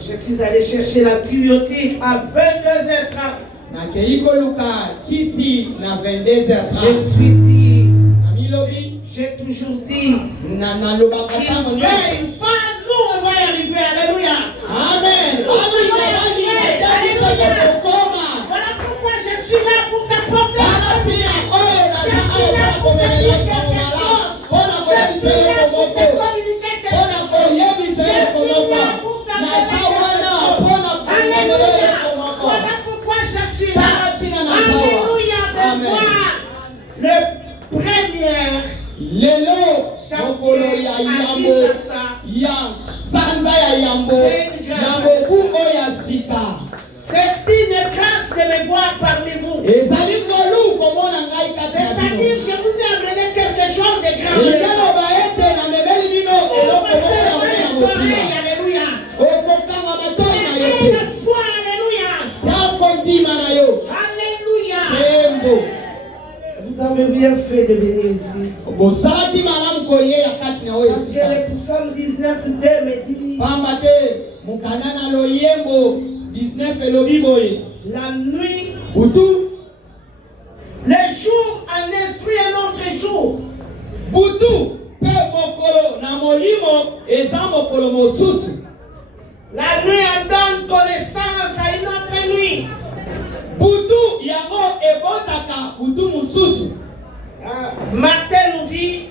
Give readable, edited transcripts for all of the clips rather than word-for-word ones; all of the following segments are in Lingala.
Je suis allé chercher l'antibiotique à 22h30. Je me suis dit, j'ai toujours dit, qu'il ne veille pas, nous on va y arriver. Alléluia. Amen. Voilà pourquoi je suis là pour t'apporter la prière. Je suis là pour te dire quelque chose. Je suis là pour te communiquer quelque chose. Je suis là pour t'apporter Alléluia. Voilà pourquoi je suis là. Alléluia. Le premier janvier à Kinshasa, c'est une grâce de me voir parmi vous. vous avez bien fait de venir ici. Parce que le psaume 19, 2 me dit la nuit, le jour en instruit un autre jour. La nuit en donne connaissance à une autre nuit. Martin nous dit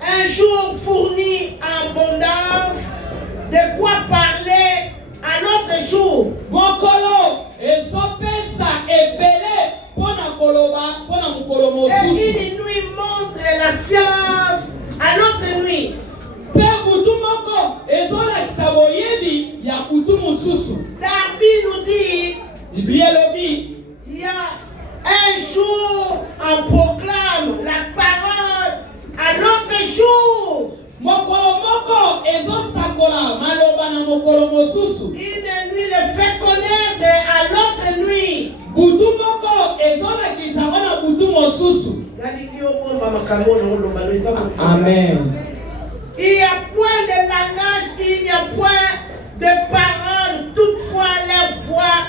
un jour fournit en abondance de quoi parler à l'autre jour. Et une nuit montre la science à l'autre nuit. Darby nous dit il y a un jour on proclame la parole à l'autre jour. Une nuit le fait connaître à l'autre nuit. Amen. Il n'y a point de langage, il n'y a point de parole, toutefois la voix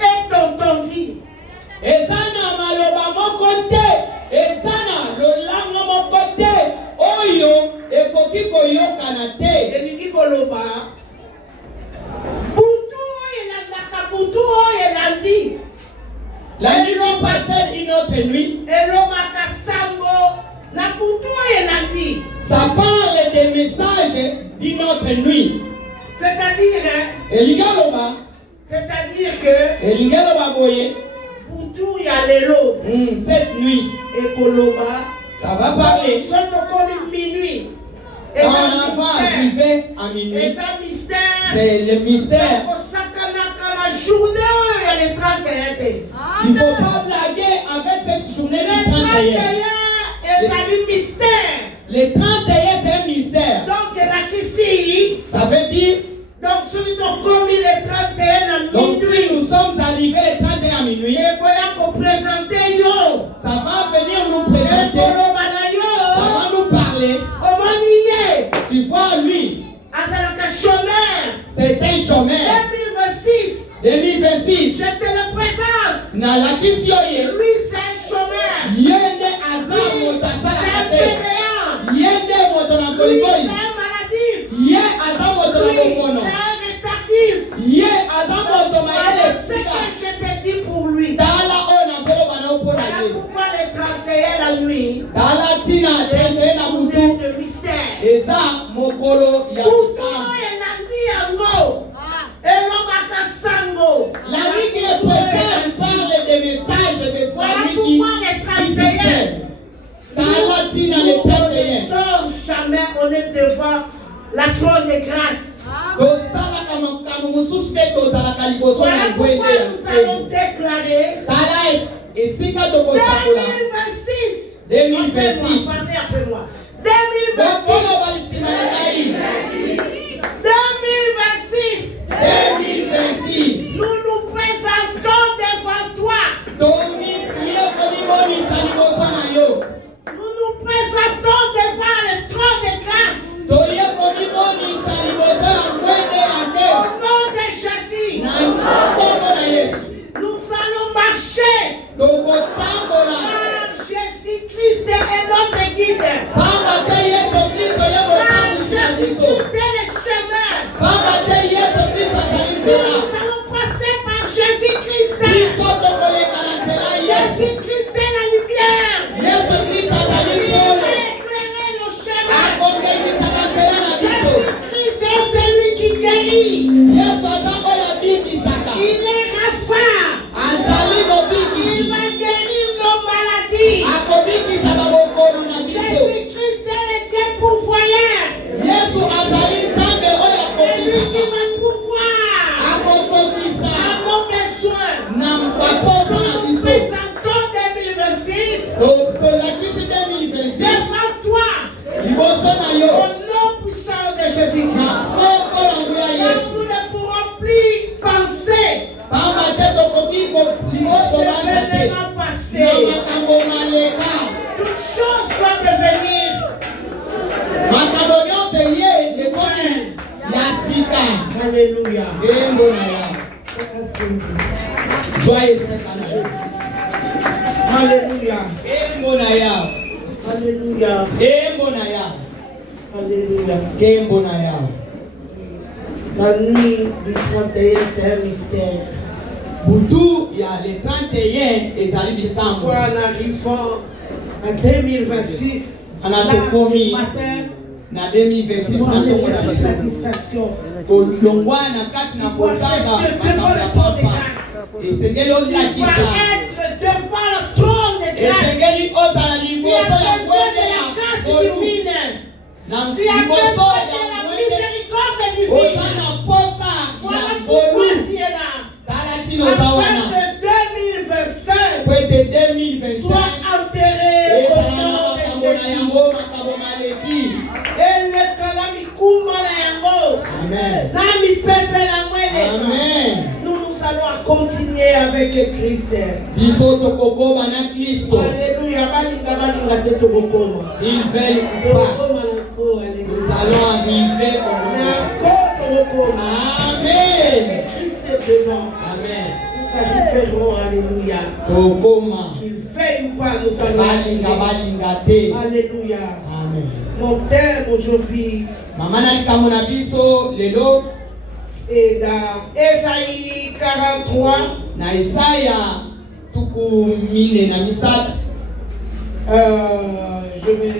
est entendue. Ezana maloba mokote, ezana lolanga mokote, oyo ekoki koyokana te. Elingi koloba butu elandaka butu oyo elandi. La nuit l'ont passé une autre nuit. Elobaka sango na butu oyo elandi. Ça parle des messages d'une autre nuit. C'est-à-dire que butu ya lelo cette nuit ekoloba ça va parler. Minuit. Quand l'enfant arrivé à minuit, c'est le mystère. Il ne faut pas blaguer avec cette journée du 31. Le 31 c'est un mystère. Donc ça veut dire donc si nous sommes arrivés le 31 à minuit, ça va venir nous présenter, ça va nous parler. Tu vois lui, c'est un chômeur. 2026, je te le présente. Lui c'est un chômeur. Lui c'est un fainéant. Lui c'est un maladif. Lui c'est un retardif. Ce que je te dis pour lui. Voilà pourquoi le 31 la nuit, c'est une journée de mystère. La nuit qui est présente parle des messages de foi, lui qui sait. Jamais on est devant la trône de grâce. Voilà pourquoi nous allons déclarer 2026. Parlez après moi. 2026. 2026. Nous nous présentons devant toi. Nous nous présentons devant le trône de grâce. Au nom de Jésus. Nous allons marcher. Car Jésus-Christ est notre guide. Car Jésus-Christ est le chemin. Nous allons passer par Jésus-Christ. Jésus-Christ est la lumière. Il va éclairer nos chemins. Jésus-Christ est celui qui guérit. Il est Rapha. Il va guérir nos maladies. Jésus-Christ est le Alléluia. Alléluia. Alléluia. Alléluia. La nuit du 31, c'est un mystère. Pour tout, il y a les 31 et ça dit temps. En arrivant en 2026, on a tout commis. Na 2026 na tongo la distraction. Olongwa na kati na kozanga devant le trône de grâce. Esengeli ozala Tu vas être devant le trône de grâce. Esengeli ozala Tu as besoin de la grâce divine. Tu as besoin de la miséricorde divine. Voilà pourquoi tu es là. Afin que 2025 soit enterré au nom de Jésus. Amen. Nous allons continuer avec Christ. Alléluia. Ils veulent pas. Nous allons arriver au nom. Amen. Christ est devant. Amen. Nous saluons, alléluia. Qu'il veuille ou pas, nous allons arriver. Alléluia. Amen. Mon thème aujourd'hui est dans Ésaïe 43. Na Isaya tukumine na misatu. Je vais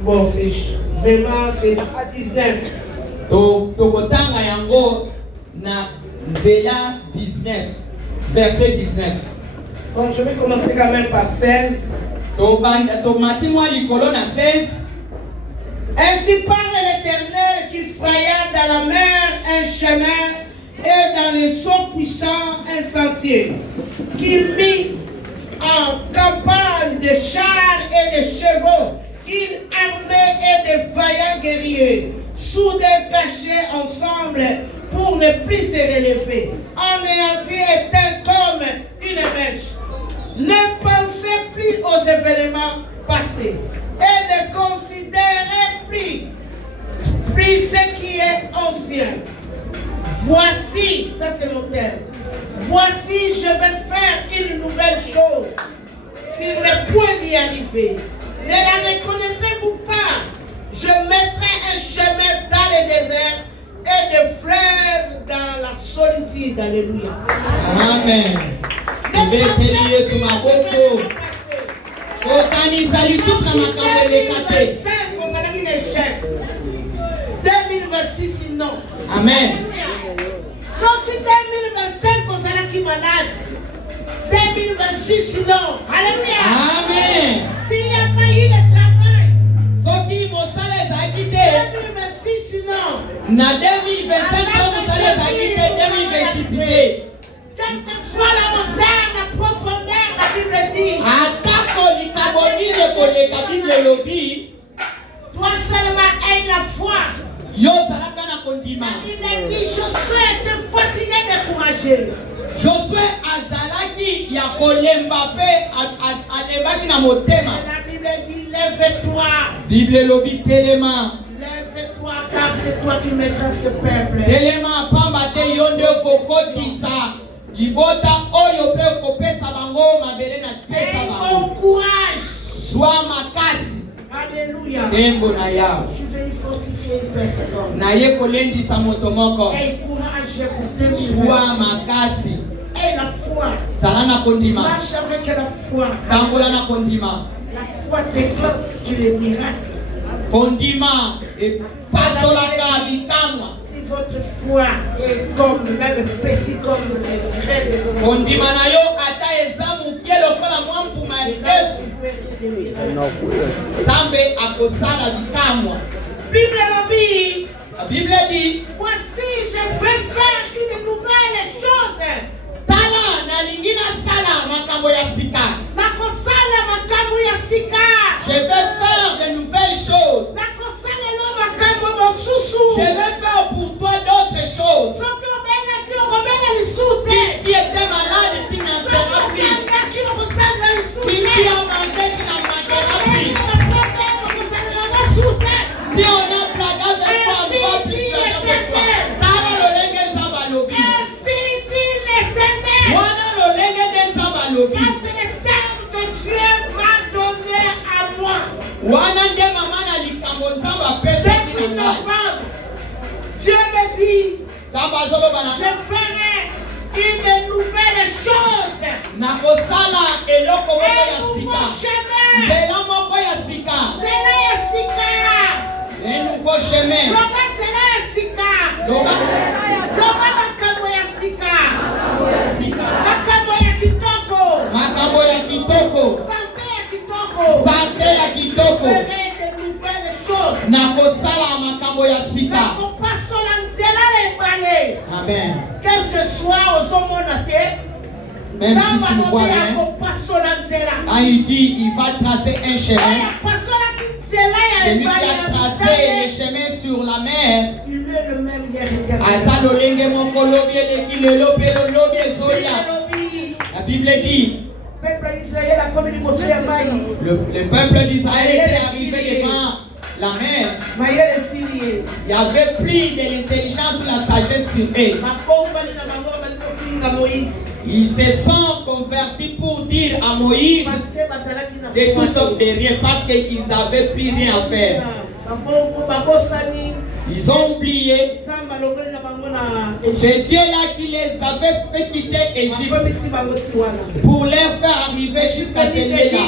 bon, c'est vraiment c'est à 19. Tokotanga yango na Nzela 19, verset 19. Bon, je vais commencer quand même par 16. Tomati moi likolo na 16. Ainsi parle l'Éternel qui fraya dans la mer un chemin et dans les eaux puissantes un sentier, qui mit en campagne des chars et des chevaux, une armée et des vaillants guerriers, soudés cachés ensemble pour ne plus se relever, anéantis éteints comme une mèche. Ne pensez plus aux événements passés et ne considérez plus ce qui est ancien. Voici, ça c'est mon thème. Voici, je vais faire une nouvelle chose. Sur le point d'y arriver, ne la reconnaîtrez-vous pas? Je mettrai un chemin dans le désert et des fleuves dans la solitude. Alléluia. Amen. Non. Amen. Sauf que 2025, on sera qui malade. 2026, non. Alléluia. Amen. S'il n'y a pas eu de travail. Sauf qu'il m'a salé à quitter. 2026, non. Na 2025, on salé à quitter 2026. Quelle que soit la hauteur, la profondeur, la Bible dit. Attaque les carbonines pour les cabines lobby. Toi seulement aie la foi. Yo saraka na kondima. Il a dit Josué était fatigué, découragé. Josué azalaki ya kolemba pe alembaki na motema. La Bible dit lève-toi. Bible lobi telema. Lève-toi car c'est toi qui mettras ce peuple. Telema pamba te yonde kokotisa. Libota oyo pe kopesa bango mabele na pesa bango. Bon courage. Sois makasi. Alléluia. Tembo na yao. Je vais fortifier une personne. Na ye kolendisa moto moko. Aie courage pour 2026. Sois makasi. Aie la foi. Sala na kondima. Marche avec la foi. Tambola na kondima. La foi déclenche les miracles. Kondima et pasolaka bitamwa. Si votre foi est comme même petit comme les graines. Kondima na yo ata ezamu kielo kola mwampu maekesu. Sambe akosala bitamwa. La Bible dit, voici je vais faire une nouvelle chose. Tala na lingina sala makambo ya sika. Makosala makambo ya sika. Je vais faire de nouvelles choses. Makosala lo makambo mosusu. Je vais faire pour toi d'autres choses. Si tu étais malade, tu n'en seras plus. Si tu as mangé, tu n'en mangeras plus. Si on a plagué avec toi, on va plus avec toi. Tala lo lenge lobi. Ça, c'est le terme que Dieu m'a donné à moi. Wana nde mama na likambo nzambe apesa Depuis tina ngai. novembre, Dieu me dit, Nzambe azoloba na je ferai une nouvelle chose. na kosala eloko moko Un ya nouveau sika. chemin. Nzela moko ya sika. Nzela ya sika. Un nouveau chemin. Loba nzela ya sika. Loba makambo ya sika. Makambo ya kitoko. makambo ya kitoko. Santé ya kitoko. Sante ya kitoko. Je ferai de nouvelles choses. Na kosala makambo ya sika. Nakopasola nzela lebale. Amen. Quel que soit ozomona te, Même si Nzambe tu ne vois alobi rien, akopasola nzela. quand il dit il va tracer un chemin, Oyo apasolaki nzela ya celui qui ebale a ya tracé le motane, chemin sur la mer, il est le même hier éternel. aza lolenge moko lobi eleki lelo mpe lolobi ezoya. Alobi, La Bible dit, peuple Israël a commis liboso ya mai. le peuple d'Israël était arrivé devant la mer. Mayele esili ye. Il y avait plus de l'intelligence ou la sagesse sur eux. Makombali na bango bali kofinga Moïse. Ils se sont convertis pour dire à Moïse Parce que bazalaki na de tout sauf de rien parce qu'ils n'avaient plus rien à faire. bakosani Ils ont oublié. Nzambe alongoli na bango na C'est Dieu-là qui les avait fait quitter Égypte akomisi bango ti wana. pour les faire arriver jusqu'à ce lieu-là.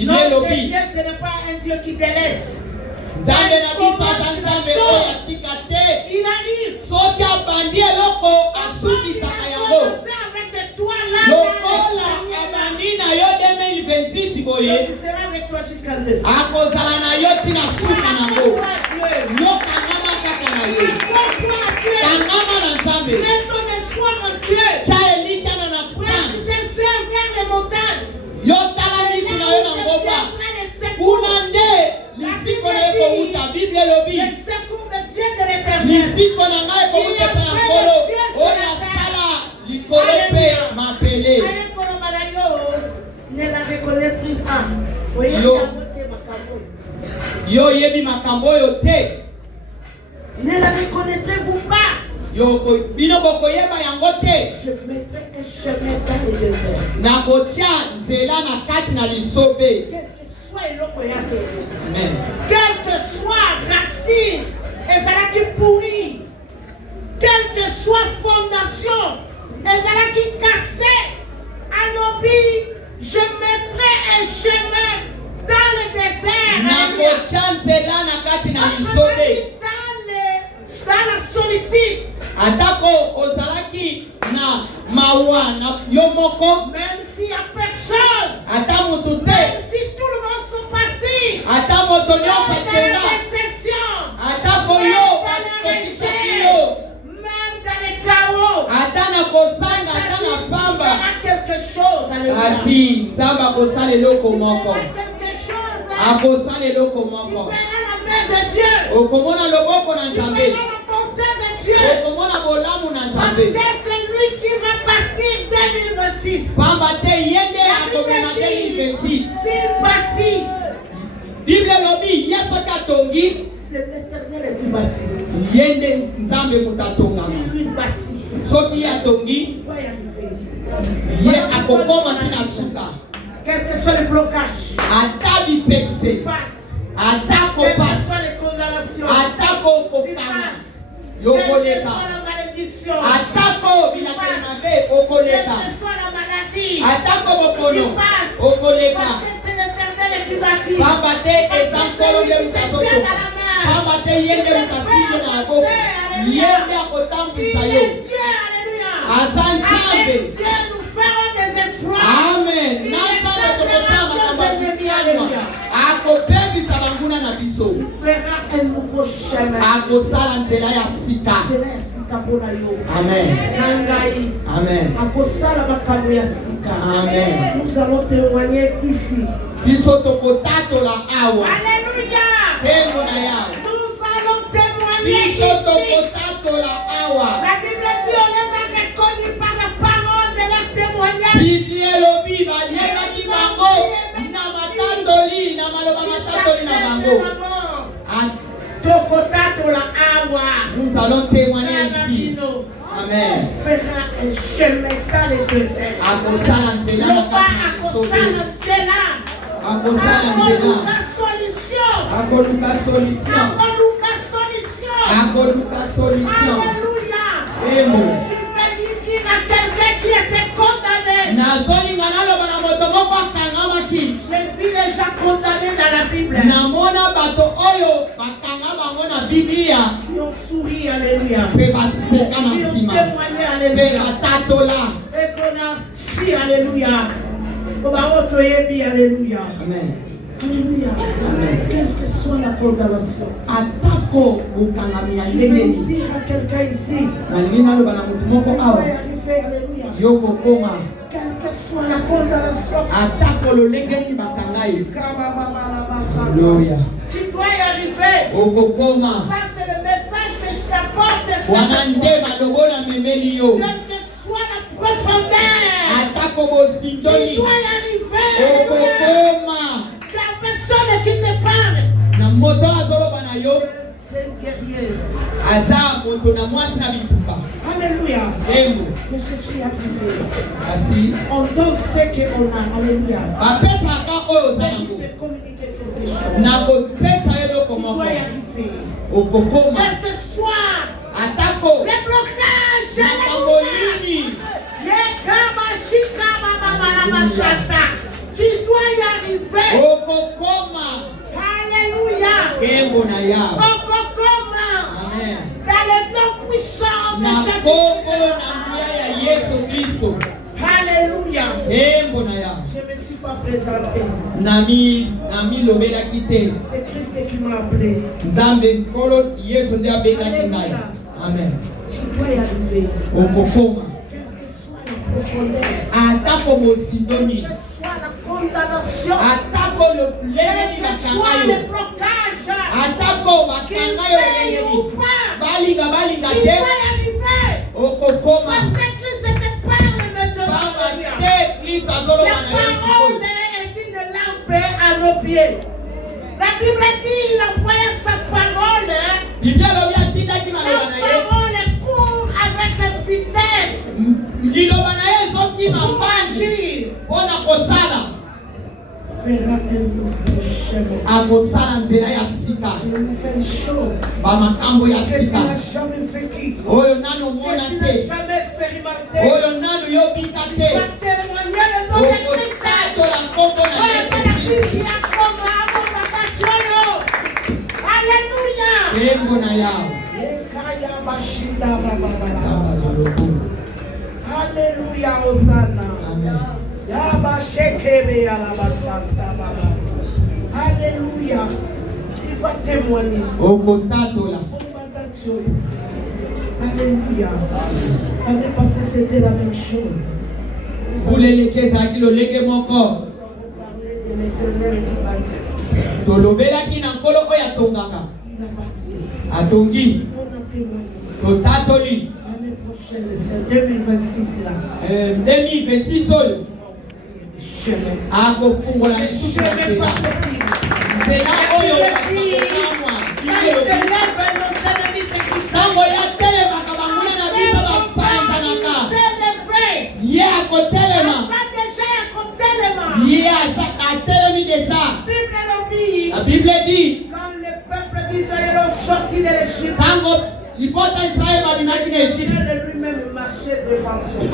Il est Notre lobby. Dieu, ce n'est pas un Dieu qui délaisse. Nzambe na biso aza nzambe oyo asika te. Il arrive. Soki abandi eloko asukisaka yango. Avec toi là. Lokola abandi na yo 2026 boye. Il sera avec toi jusqu'à le décembre. Akozala na yo tina suka nango. Yo kangama kaka na ye. Kangama na nzambe. Mets ton espoir en Dieu. Tia elikana na plan. Tu te sers vers les montagnes. Yo tala miso na yo na ngomba. Kuna nde lisiko na yo kouta. Bible elobi. Le secours me vient de l'Éternel. Lisiko na ngai kouta mpe na nkolo. Oyo asala likolo mpe mapele. Ne la reconnaîtris pas. Yo yebi makambo oyo te. Ne la reconnaîtrez-vous pas? Bino bokoyeba yango te. Je mettrai un chemin dans le désert. Nakotia nzela na kati na lisobe. Quel que soit eloko yake. Amen. Quel que soit racine, ezalaki pourri. Quelle que soit fondation, ezalaki cassé. Alobi, je mettrai un chemin dans le désert. Nakotia nzela na kati na lisobe. Dans la solitude. Atako ozalaki na mawa na yo moko. Même s'il n'y a personne. Ata mutu te. Même si tout le monde sont partis. Ata moto nyonso Dans la akenda. déception. Atako Même yo dans le akokisaki rejet. yo. Même dans les chaos. Ata na kosanga ata na pamba. Il fera quelque chose. Alléluia. Asi nzambe akosala eloko moko. Il fera quelque chose. Akosala eloko Tu moko. verras la main de Dieu. Okomona loboko na Tu nzambe. verras la bonté de Dieu. Okomona bolamu na Parce nzambe. que c'est lui qui va partir 2026. Pamba te yende La akomema Bible dit, 2026. s'il bâtit, Bible lobi yeso katongi c'est l'Éternel qui bâtit. yende nzambe mutatonga. Si lui bâtit, Soki atongi tu vas y arriver. ye akokoma tina suka. Quel que soit le blocage, Ata bipekise. passe. Atako Quelles que pas. soient les condamnations, Atako tu kokana. passes. Quelle que Yokoleka. soit la malédiction, Atako bilakelemabe quelle okoleka. que soit la maladie, Atako bokono tu passes. okoleka. Parce que c'est l'Éternel qui bâtit. Pamba te eza nkolo nde mutazotoka. Pamba te yende mutasinyo na maboko. Yende akotambwisa Il yo. est Dieu, alléluia. Aza Avec nzambe. Dieu, nous ferons des exploits. Amen. Il Na est nzambe pas tokosala seulement makambo ya Dieu, kisianima. alléluia. Akopebisa banguna na biso. Il fera un nouveau chemin. Akosala nzela ya sika. Nzela ya sika mpona yo. Amen. Na ngai, Amen. akosala makambo ya sika. Amen. Nous allons témoigner ici. Biso tokotatola awa. Alléluia. Tembo na yawe. Nous allons témoigner Biso ici. tokotatola awa. La Bible dit on les a reconnus par la parole de leur témoignage. Biblia elobi baliekaki bango na matandoli na maloba matandoli na bango. Nous allons témoigner ici. Amen. Fera un chemin dans les déserts. Akosala nzela na akoluka solution. Alléluia. Je vais dire à quelqu'un qui était condamné. J'ai vu les gens condamnés dans la Bible. Qui ont souri, alléluia. Qui ont témoigné, alléluia. Et qu'on a si, alléluia. On va retrouver, alléluia. Amen. Alléluia. Quelle que soit la condamnation. Je vais dire à quelqu'un ici. Tu vas y arriver, alléluia. Quelle que soit la condamnation. Tu dois y arriver. Ça c'est le message que je t'apporte. Quelle que soit la profondeur. Tu dois y arriver. Car personne qui te parle. C'est une guerrieuse. Alléluia. Mais je suis arrivé. On donne ce qu'on a. Alléluia. Tu peux communiquer quelque chose. Tu dois y arriver. Quel que soit les blocages. Tu dois y arriver. Alléluia. Amen. Dans le nom puissant de Jésus. Alléluia. Je ne me suis pas présenté. C'est Christ qui m'a appelé. Alléluia. Amen. Tu dois y arriver. Quelle que soit la profondeur. Quelle que soit la condamnation. Quel que soit le blocage. Qu'il paye ou pas. Tu dois y arriver. Parce que Christ te parle maintenant. La parole est une lampe à nos pieds. La Bible dit il envoya sa parole. Sa parole court avec vitesse. Pour agir. Fera un nouveau chemin. Une nouvelle chose. Que tu n'as jamais vécu. Que tu n'as jamais expérimenté. Tu vas témoigner le nom de Christ. Alléluia. Alléluia, Hosanna. Alléluia. Tu vas témoigner. Alléluia. L'année passée, c'était la même chose. Vous les léguez mon corps. Tolobelaki na nkolo oyo atongaka atongi totatoli 2026 oyo akofungola lisusu ya nzela oyo ntango yatelemaka banguna na biso bapanzanaka ye akotelema ye atelemi deja. La Bible dit quand le peuple d'Israël est sorti de l'Égypte, lui-même marchait devant son peuple.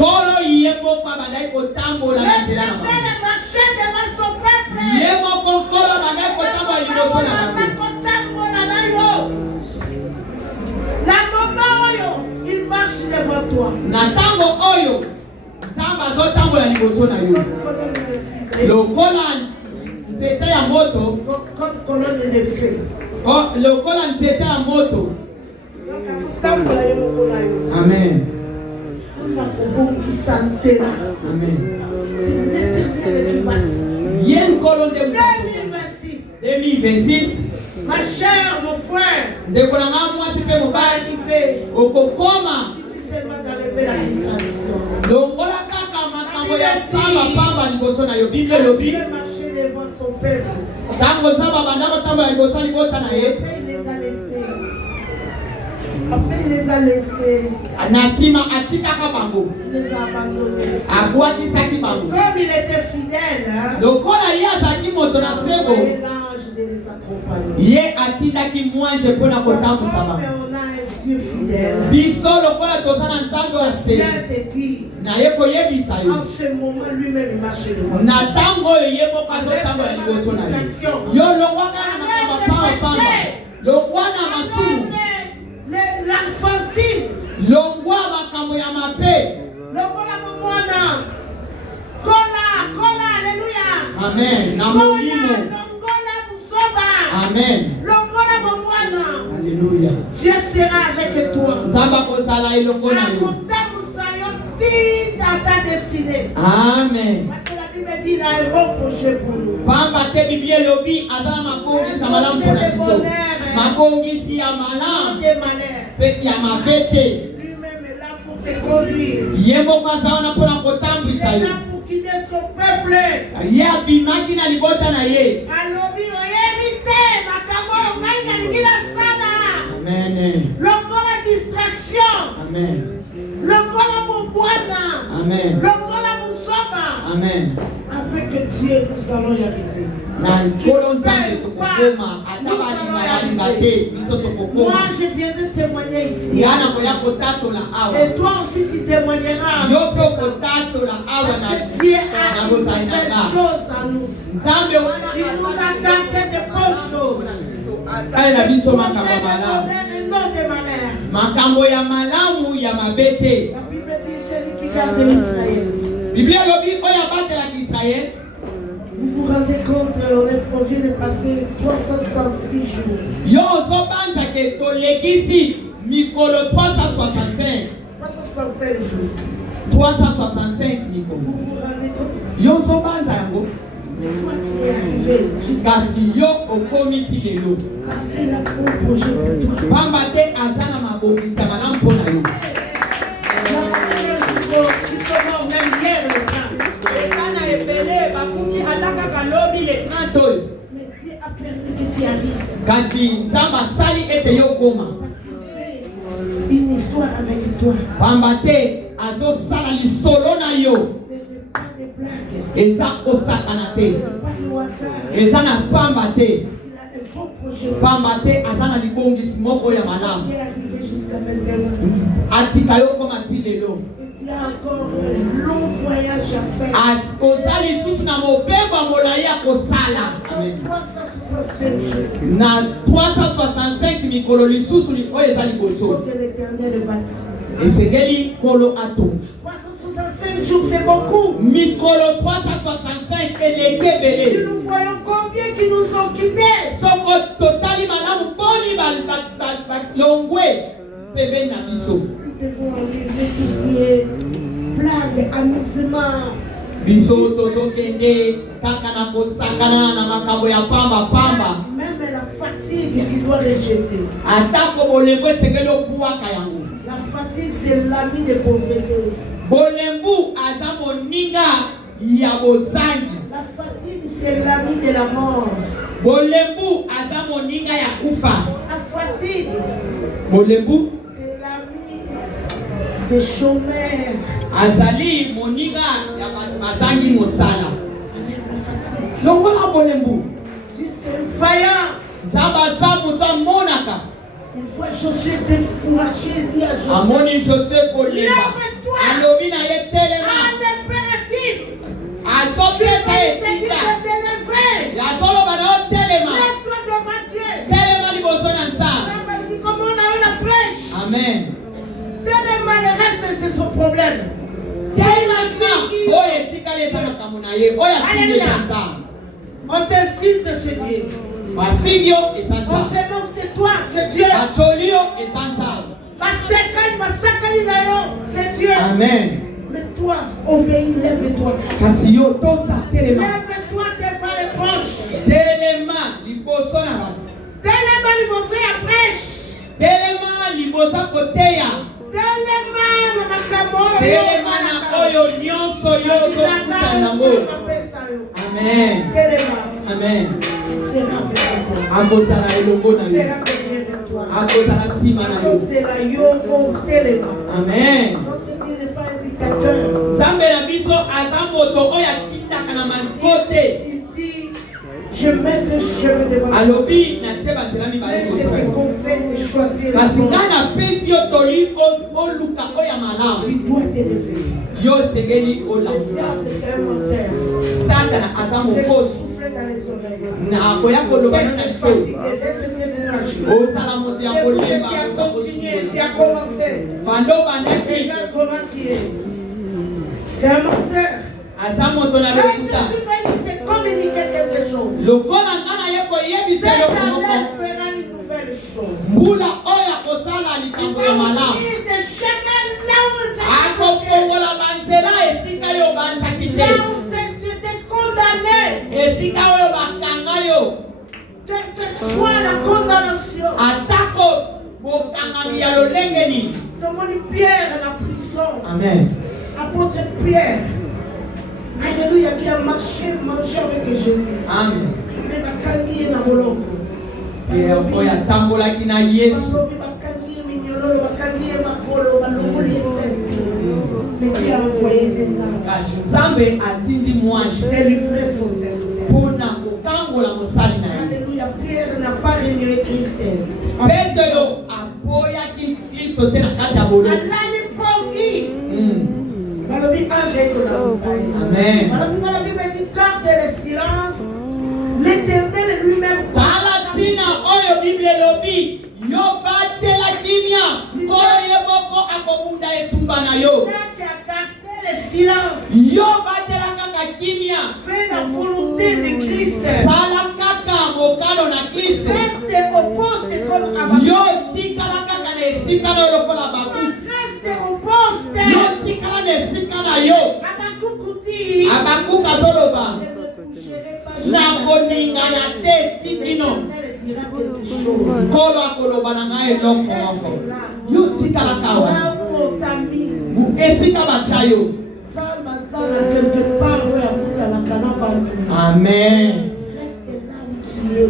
Il marche devant toi. C'était à moto. Comme colonne de feu. Le colonne c'était à moto. Amen. Amen. C'est l'éternel qui bâtit. Il y a une colonne de 2026. Ma chère, mon frère. Suffisamment d'enlever la distraction. Dieu marchait devant son peuple. Il les a laissés. Après, il les a laissés. Nasima atika kabango. Il les a abandonnés. Abwaki saki bango. Comme il était fidèle, hein, Lokola ye azaki moto na sebo. l'ange de les accompagner. Ye atindaki mwanje mpona kotambwisa Comme bango. on a un Dieu fidèle, Biso lokola toza na nzambe wa se. viens te dire, Naye koyebisa yo. en ce moment, lui-même, il marche devant. Na ntango oyo ye moko azotambola liboso na ye. Yo longwaka na makambo pamba. Longwa na masumu. L'enfantine. Longwa makambo ya mabe. Longola mwana. Kola, alléluia. Amen. Na molimo. Longola musoba. Amen. Longola mwana. Alléluia. Dieu sera avec toi. Nzamba kozala elongo na yo. Dans ta destinée. Amen. Parce que la Bible dit qu'il a un bon projet pour nous. Pamba te Biblia lobi adala makongisa malamu mpona biso. Makongisi ya malamu pe ya mabete. Lui-même est là pour te conduire. Ye moko aza wana mpona kotambwisa Il est yo. là pour guider son peuple. Ye abimaki na libota na ye. Alobi oyebi te makambo ngai nalingi nasala. Amen. Longola distraction. Amen. Longola mobwana. Amen. Longola musoba. Amen. Avec Dieu, nous allons y arriver. Na nkolo nzambe tokokoma ata balinga te biso Moi, tokokoma. je viens de témoigner ici. Yana koya kotatola awa. Et toi aussi, tu témoigneras. Yo mpe kotatola awa Parce na que Dieu a na une bozali na belle nga. chose à nous. Nzambe wana Il nous a gardé de bonnes choses. asali na biso Projet makambo de malamu. bonheur et non de malheur. Makambo ya malamu ya mabe te. La Bible dit celui qui garde Israël. Biblia lobi oyo abatelaka Israele. Vous vous rendez compte, on vient de passer 366 jours. Yo ozobanza ke tolekisi mikolo 365. 365 jours. 365 mikolo. Vous vous rendez compte? Yo ozobanza yango. Mais toi, tu es arrivé jusqu'à Kasi yo okomi ti lelo. parce qu'il a un projet pour toi. Pamba te aza na mabongisi ya malamu mpo na yo. Ils sont morts même hier le temps. Ezana ebele bakufi ataka kalobi le 30 oyo. Mais Dieu a permis que tu arrives. Kasi nzambe asali ete yo okoma. Parce qu'il fait une histoire avec toi. Pamba te azosala lisolo na yo. Ce n'est pas des blagues. Eza kosakana te. Ce n'est pas du hasard. Eza na pamba te. Parce qu'il a un bon projet. Pamba te aza na libongisi moko ya Tu malamu. es arrivé jusqu'à maintenant. Atika yo koma ti lelo. Il y a encore un long voyage à faire. Koza lisusu na mobembo ya molai ya kosala. Amen. 365 jours. Na 365 mikolo lisusu oyo eza Il faut liboso. que l'Éternel bâtisse. Esengeli nkolo atonga. 365 jours, c'est beaucoup. Mikolo 365 eleki Si ebele. nous voyons combien qui nous ont quittés. Soko totali malamu mponi balongwe pembeni na biso. Nous devons enlever tout ce qui est blague, amusement. Biso tozokende kaka na kosakana na makambo ya pamba. Même la fatigue, tu dois rejeter. Atako bolembo esengeli opuwaka yango. La fatigue, c'est l'ami de pauvreté. Bolembu aza moninga ya bozangi. La fatigue, c'est l'ami de la mort. Bolembu aza moninga ya kufa. La fatigue, Bolembu c'est l'ami des chômeurs. azali moninga ya bazangi mosala. Enlève la fatigue. Longola bolembu. Dieu, c'est un vaillant. Nzamba za moto amonaka. Une fois Josué découragé, dit à Josué, Amoni Josué kolemba. lève-toi. Alobi na ye telema. Un impératif. Azopesa Il te dit etika. de te lever. Yazoloba na yo telema. Lève-toi devant Dieu. Telema liboso na nzambe. Ça dit comment on a eu la flèche. Amen. Tellement le reste, c'est son problème. Telema oyo etikali eza makambo na ye. Oyo atindi eza nzambe. On t'insulte, ce Dieu. Bafigi yo eza On nzambe. se moque de toi, ce Dieu. Bacholi yo eza nzambe. Masakali na yo, c'est Dieu. Amen. Mais toi, obéis, lève-toi. Kasi yo tosa telema. Lève-toi devant les proches. Telema liboso na bato. Tellement les bosser à prêche. Telema liboso koteya. Tellement le macabo. Telema na oyo nyonso yo tokuta yango. Amen. Tellement. Amen. Il sera avec toi. Akozala elongo na Il yo. sera derrière toi. C'est la yogo téléma. Amen. Notre Dieu n'est pas un dictateur. Il dit, je mets tes cheveux devant toi. Mais je te conseille de choisir la bonne. Tu dois t'élever. Le diable, c'est un menteur. Fais souffler dans les oreilles. D'être fatigué, d'être découragé. Tu as continué, tu as commencé. Regarde comment tu es. C'est un menteur. Mais Jésus va te communiquer quelque chose. Cette année fera une nouvelle chose. Il va ouvrir de chacun là où tu étais condamné. Quelle que soit la condamnation. Demande Pierre à la prison. Amen. Apôtre Pierre. Alléluia, qui a marché avec Jésus. Amen. Mais bakangi na molongo. Yatambolaki na Yesu. Bakangi minyololo, bakangi makolo, balongoli esenti. Mais Dieu a envoyé des nages. Nzambe atindi mwanji délivrer son serviteur. Pona kokangola mosali na ye. Alléluia, Pierre n'a pas renié Christ. Petero apoyaki Kristo te na kati ya boloko. Alali pongi. Balobi ange ekonamisai. Amen. Balobi la Bible dit garde le silence. L'Éternel lui-même. Palatina oyo Bible lobi yo batela kimia. Oyo yeboko akobunda etumba na yo. Garde le silence. Yo batela kaka kimia. Fais la volonté de Christ. Sala kaka mokano na Kristo. Reste au poste comme Abacuc. Yo tikala kaka na esika na lokola Abacuc. Reste au poste. Yo tikala na esika na yo. Abacuc dit. Abacuc azoloba. Je ne toucherai pas. Na koningana te tibino. Kolo akoloba na ngai eloko moko. Yo tikala kawa. Esika bachayo. Amen.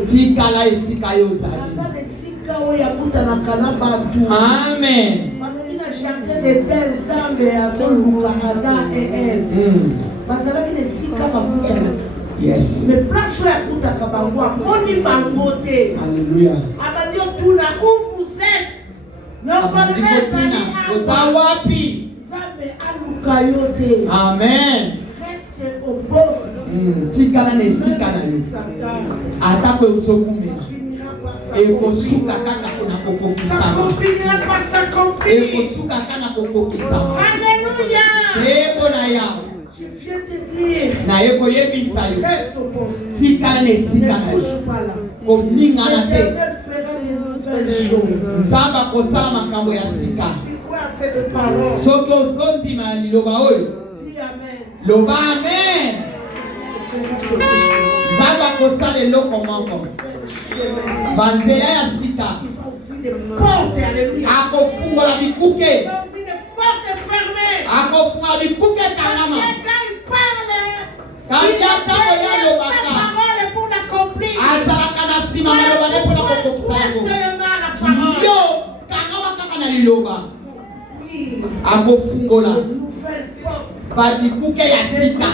Tikala esika yo zali. Amen. Yes. Mais place où il y a Kabawa, on y bangote. Alléluia. Abadio Tuna, où vous êtes? Non, pas le Amen. Reste au poste. Tikala nesika na yo. Atako usokume. Ekosuka kaka kuna kokokisa. Ça finira par s'accomplir. Ekosuka kana kokokisa. Alléluia. Eko na ya. Je viens te dire. Na eko yebisa yo. Reste au poste. Tikala nesika na yo. Koninga na te. L'Éternel fera de nouvelles choses. Nzamba kosala makambo ya sika. Cette parole. Soki ozondima liloba oyo. Dis amen. Loba amen. Nzamba kosala eloko moko. Banzela ya sika. Akofungola bikuke. Akofungola bikuke kangama. Kanda ya lobaka. Azalaka na sima na loba ne pona kokokisa yango. Yo kangama kaka na liloba. Akofungola badikuke ya sika.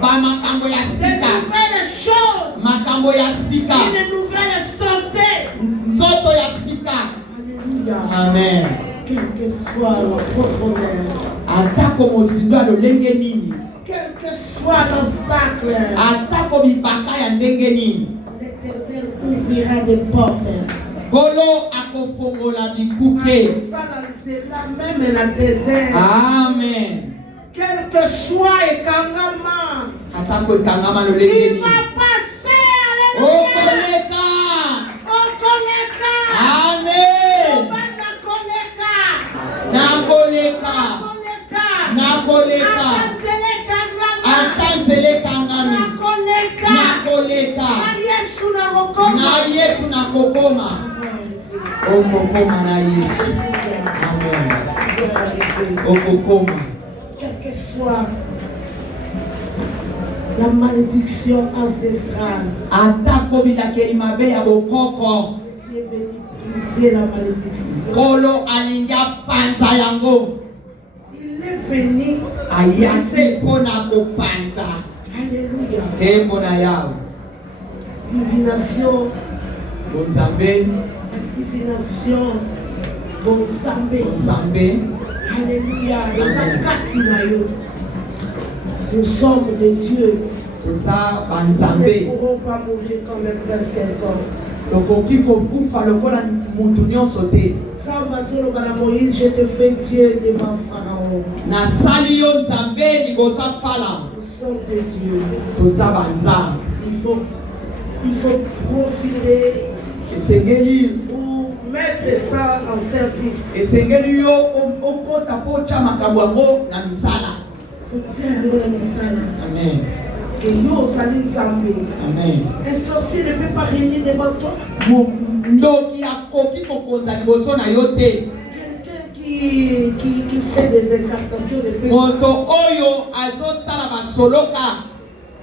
Bamakambo ya sika. Makambo ya sika. Nzoto ya sika. Amen. Quelle que soit la profondeur, atako mosindo alolenge nini, quel que soit l'obstacle, atako bipaka ya ndenge nini, l'Éternel ouvrira des portes. Kolo akofongola bikuke. Même la désert. Amen. Quel que soit ekangama. Atako ekangama lolenge nini. Il va passer. Okoleka. Okoleka. Amen. Nakoleka. Nakoleka. Atanzeleka ngami. Nakoleka. Na Yesu nakokoma. Okokoma na Yesu. Amen. Okokoma. Quelle que soit la malédiction ancestrale, atako bilakeli mabe ya bokoko, briser la malédiction. Kolo alingia panza yango. Il est venu ayasi pona ko panza. Alléluia. Tembo na yao. Divination. Bonzambe. Divination. Bonzambe. Bonzambe. Alléluia. Nous sommes des dieux. Nous ne pourrons pas mourir comme un prince quelconque. Moïse, je te fais Dieu devant Pharaon. Nous sommes des dieux. Il faut profiter pour mettre ça en service. Amen. Amen. Un sorcier ne peut pas régner devant toi. Quelqu'un qui fait des incantations de paix.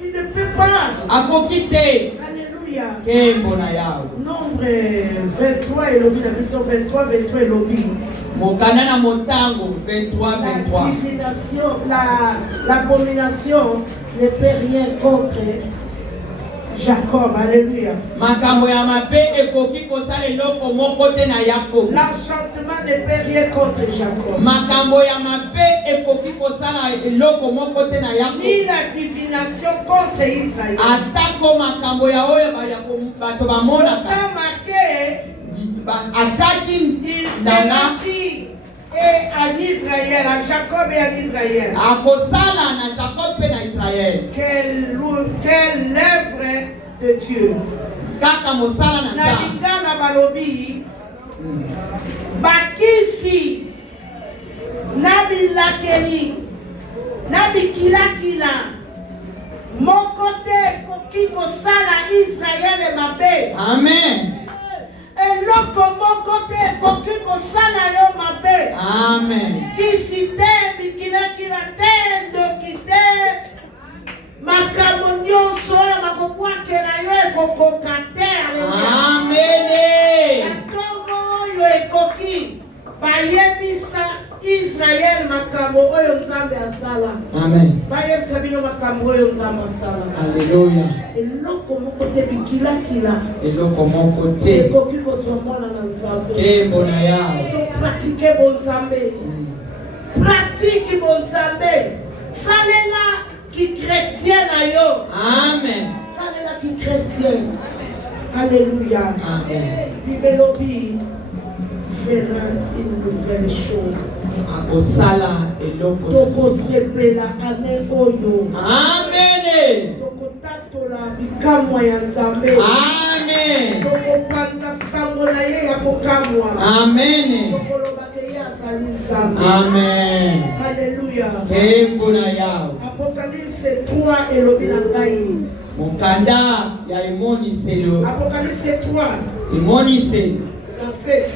Il ne peut pas. Alléluia. Nombre 23 et lobby, la mission 23 et lobby. La divination, l'abomination ne peut rien contre Jacob. Alléluia. L'enchantement ne peut rien contre Jacob. Ni la divination contre Israël. Et à Israël, à Jacob et à Israël. Quelle œuvre de Dieu. Na balobi bakisi nabilakeli nabikilakila mon côté kokiko sala Israël mabe. Amen. Et l'autre mon côté kokiko sala yo mabe. Amen. Kisite bikilakila tendo kite makambo nyonso oyo bakobwakela yo ekokoka te. Amen. Ntongo oyo ekoki bayebisa Israël makambo oyo Nzambe asala. Amen. Bayebisa bino makambo oyo Nzambe asala. Alléluia. Eloko moko te bikilakila eloko moko te ekoki kozwa mwana na Nzambe. Kembo na yao. Pratique bonzambe. Pratique bonzambe. Salela qui chrétien na yo. Amen. Salela qui chrétien. Alléluia. Amen. Bibelobi fera une nouvelle chose. Akosala eloko. Toko sepela ane oyo. Amen. Toko tatola bikamwa ya Nzambe. Amen. Toko panza sango na ye ya kokamwa. Amen. Toko lobake ya sali Nzambe. Amen. Alléluia. Kembo na yao. Apocalypse 3 elobi na ngai. Mokanda ya emoniselo. Apocalypse 3 emoniselo. verset.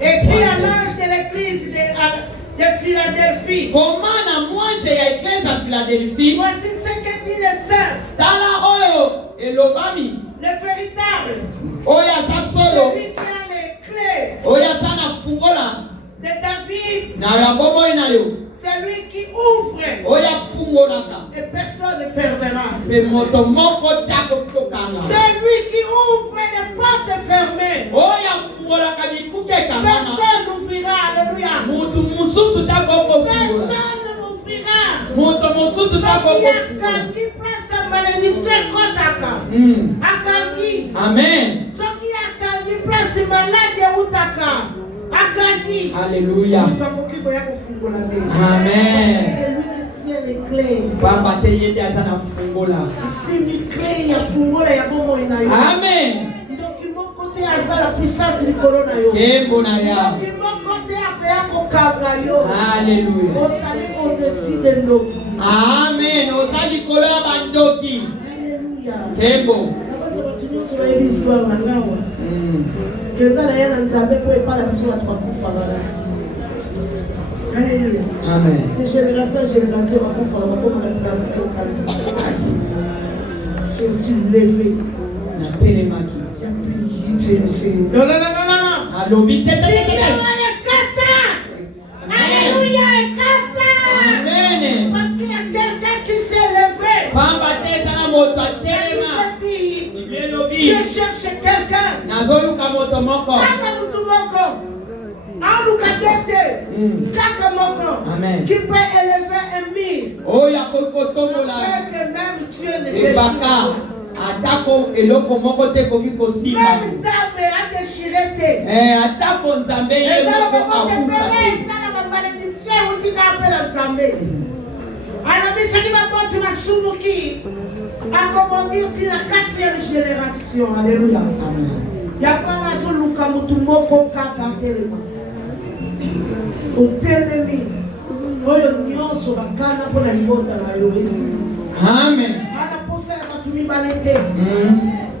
Écrit à l'âge de l'église de Philadelphie. Comment na moitié ya église à Philadelphie? Voici ce que dit le saint. Tala oyo elobami. Le véritable. Oya sa solo. Celui qui a les clés. Oya sa na fungola. De David. Na ya bomo na yo. Celui qui ouvre. Oya fungolaka. Et personne ne fermera. Pe moto moko tako tokanga. Celui qui ouvre les portes fermées. Oya fungolaka bikuke kama. Personne n'ouvrira. Alléluia. Mutu mususu tako fungola. Personne n'ouvrira. Mutu mususu tako fungola. Akangi place malédiction kotaka. Akangi. Amen. Soki akangi place malade utaka. Akangi. Alléluia. Amen. C'est lui qui tient les clés. Baba te yende azana fungola. Si mi clé ya fungola ya bomo ina yo. Amen. Donc mon côté azala puissance likolo na yo. Kembo na ya. Donc mon côté ya kokabla yo. Alléluia. Osali au-dessus de nous. Amen. Osali kola bandoki. Alléluia. Kembo. Sur la histoire na ngawa. Kedana yana Nzambe po epala biso watu bakufa bala. Alléluia. Amen. De génération en génération bakufa bakoma na transition. Je suis levé. Na telemaki. Ya prié Jésus. Non. alobi te te te te. Alléluia, Ekata. Amen. Parce qu'il y a quelqu'un qui s'est levé. Pamba te tana moto atelema. Je cherche quelqu'un. Nazoluka moto moko. Kaka mutu moko. Amen. Qui peut élever un mille. Oh, ya kokotokola. Que même Dieu ne Et baka. Atako eloko moko te koki kosima. même Nzambe a déchiré te. Atako Nzambe ye moko akufa. Alors, mais ce qui va porter ma soumouki, à comment dire, la 4e génération. Alléluia. Il y a pas la soluka mutumoko kaka telema. Au telemi. Oyo nyonso bakana pona libota na yo esi. Amen. Ana posa ya batumi balete.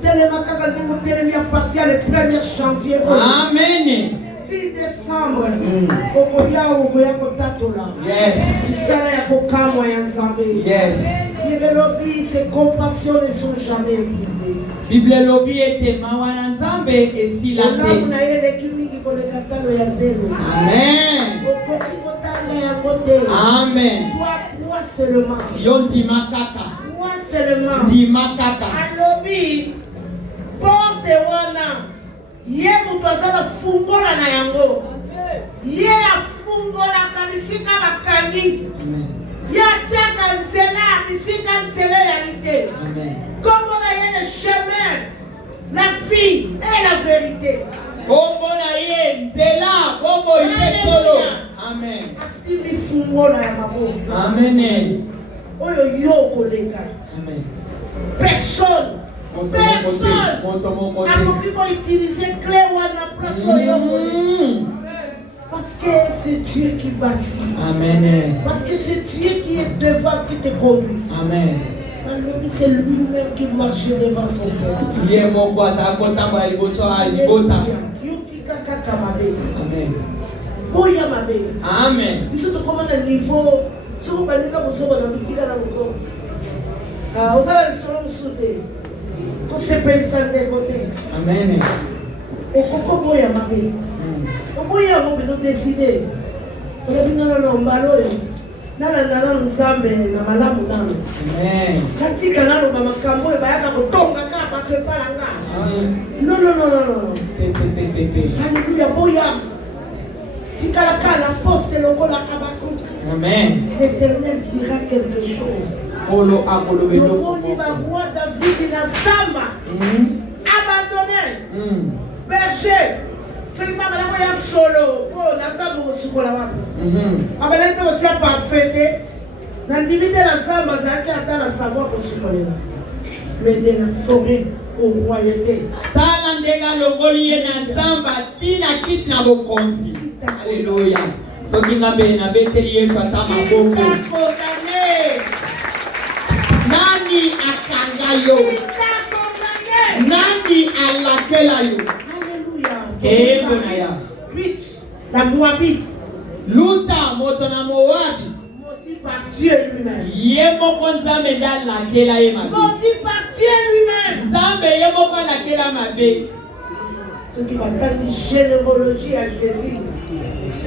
Telema kaka ndimo telemi à partir le 1er janvier. Amen. 6 décembre. Okoya okoya kotatola. Yes. Tisala ya kokamwa ya Nzambe. Yes. Bibelobi, ses compassions ne sont jamais épuisées. Bible lobi ete mawana Nzambe esila te. Amen. Amen. Toi, crois seulement. Yo ndima kaka. Crois seulement. Ndima kaka. Alobi, porte wana. Ye mutu azala fungola na yango. Ye afungola kabisika bakangi. Amen. Yatiaka nzela, bisika nzela ya lite. Amen. Comme on a eu le chemin, la vie et la vérité. Kombo na ye nzela, kombo ye solo. Amen. Asimi fungola ya mabo. Amen. Oyo yo koleka. Amen. Personne. Personne. Akoki ko utiliser clé wana place oyo. Parce que c'est Dieu qui bâtit. Amen. Parce que c'est Dieu qui est devant, qui te conduit. Amen. Alors c'est lui-même qui marche devant son peuple. Ye moko azakota kwa liboso alibota. Yutika kaka mabe. Amen. Boya mabe. Amen. Ici tu commences le niveau. Si vous parlez comme ça, on va dire dans le corps. Vous avez le son soudé. Quand c'est paysan de côté. Amen. Au coco boya mabe. Boya mabe nous décider. On a dit non non non mbalo. Nana Nzambe na malamu nano. Amen. Katika nano ba makambo e bayaka kotonga ka ba prepara nga. Non non non non non. Alléluia boya. Tikala kana poste lokola Habakkuk. Amen. L'Éternel dira quelque chose. Olo akolo bedo. Le roi David na Samba. Abandonné. Berger. C'est pas madame ya solo. Oh na Samba kosukola wapi. Abandonné pe otia parfait. Na divité la Samba zaki ata la savoir kosukola. Mais de la forêt au royauté. Tala ndega longoli ye na Samba tina kit na bokonzi. Alléluia. Soki ngabe na beteli Yesu atama bongo. Nani akanga yo? Nani alakela yo? Alléluia. La Moabite. Luta moto na Moabi. Maudit par Dieu lui-même. Ye moko Nzambe nda lakela ye mabe. Maudit par Dieu lui-même. Nzambe ye moko lakela mabe. Ce qui va faire une généalogie à Jésus.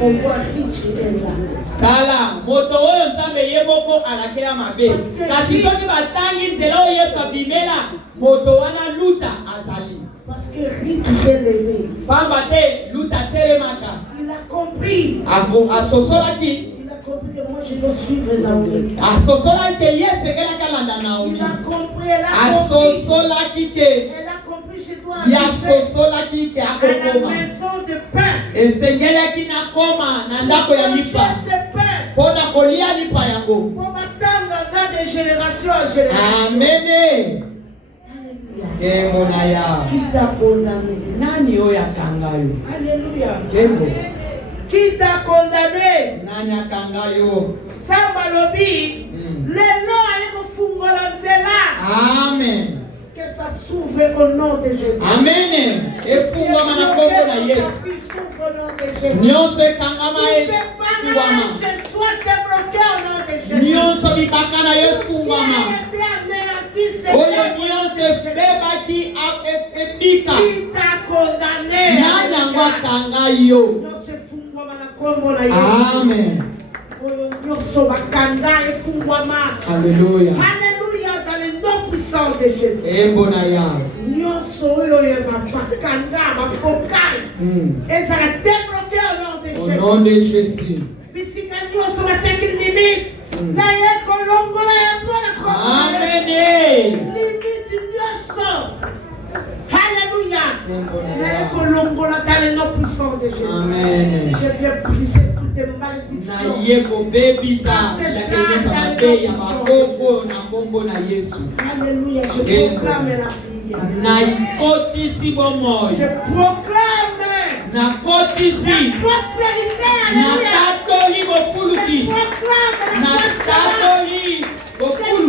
On voit Fitch est là. Tala, moto oyo Nzambe ye moko alakela mabe. Kasi soki batangi nzela oyo Yesu abimela, moto wana luta azali. Parce que Rich s'est levé. Pamba te luta telemaka. Il a compris. Asosolaki. Il a compris que moi je dois suivre Naomi. Asosolaki ye sekela kalanda Naomi. Il a compris. Elle a compris. Asosolaki ke. Elle a compris. Je dois asosolaki ke à la akokoma. maison de pain. Esengelaki na koma na ndako ya lipa. Pona kolia lipa yango. Pour m'attendre de génération en génération. Amen. Alléluia. Qui t'a condamné? Nani oyo akanga yo? Alléluia. Kembo. Qui t'a condamné? Nani akanga yo? Samba lobi. Le nom a fungola nzela. Amen. Que ça s'ouvre au nom de Jésus. Amen. Efungwa na kombo na Yesu. Nyonso ekangama efungwama. Je sois débloqué au nom de Jésus. Nyonso bibaka na ye efungwama. Oyo nyonso ebebaki ebika. Qui t'a condamné? Nani yango bakanga yo. Amen. Alléluia. Alléluia, dans le nom puissant de Jésus. Et bon aya. Et ça a débloqué au nom de Jésus. Au nom de Jésus. Amen. Alléluia. Dans le nom puissant de Jésus. Amen. Je viens briser toutes les malédictions. Alléluia. Je proclame la vie. Je proclame la prospérité. Alléluia. Je proclame la prospérité. Je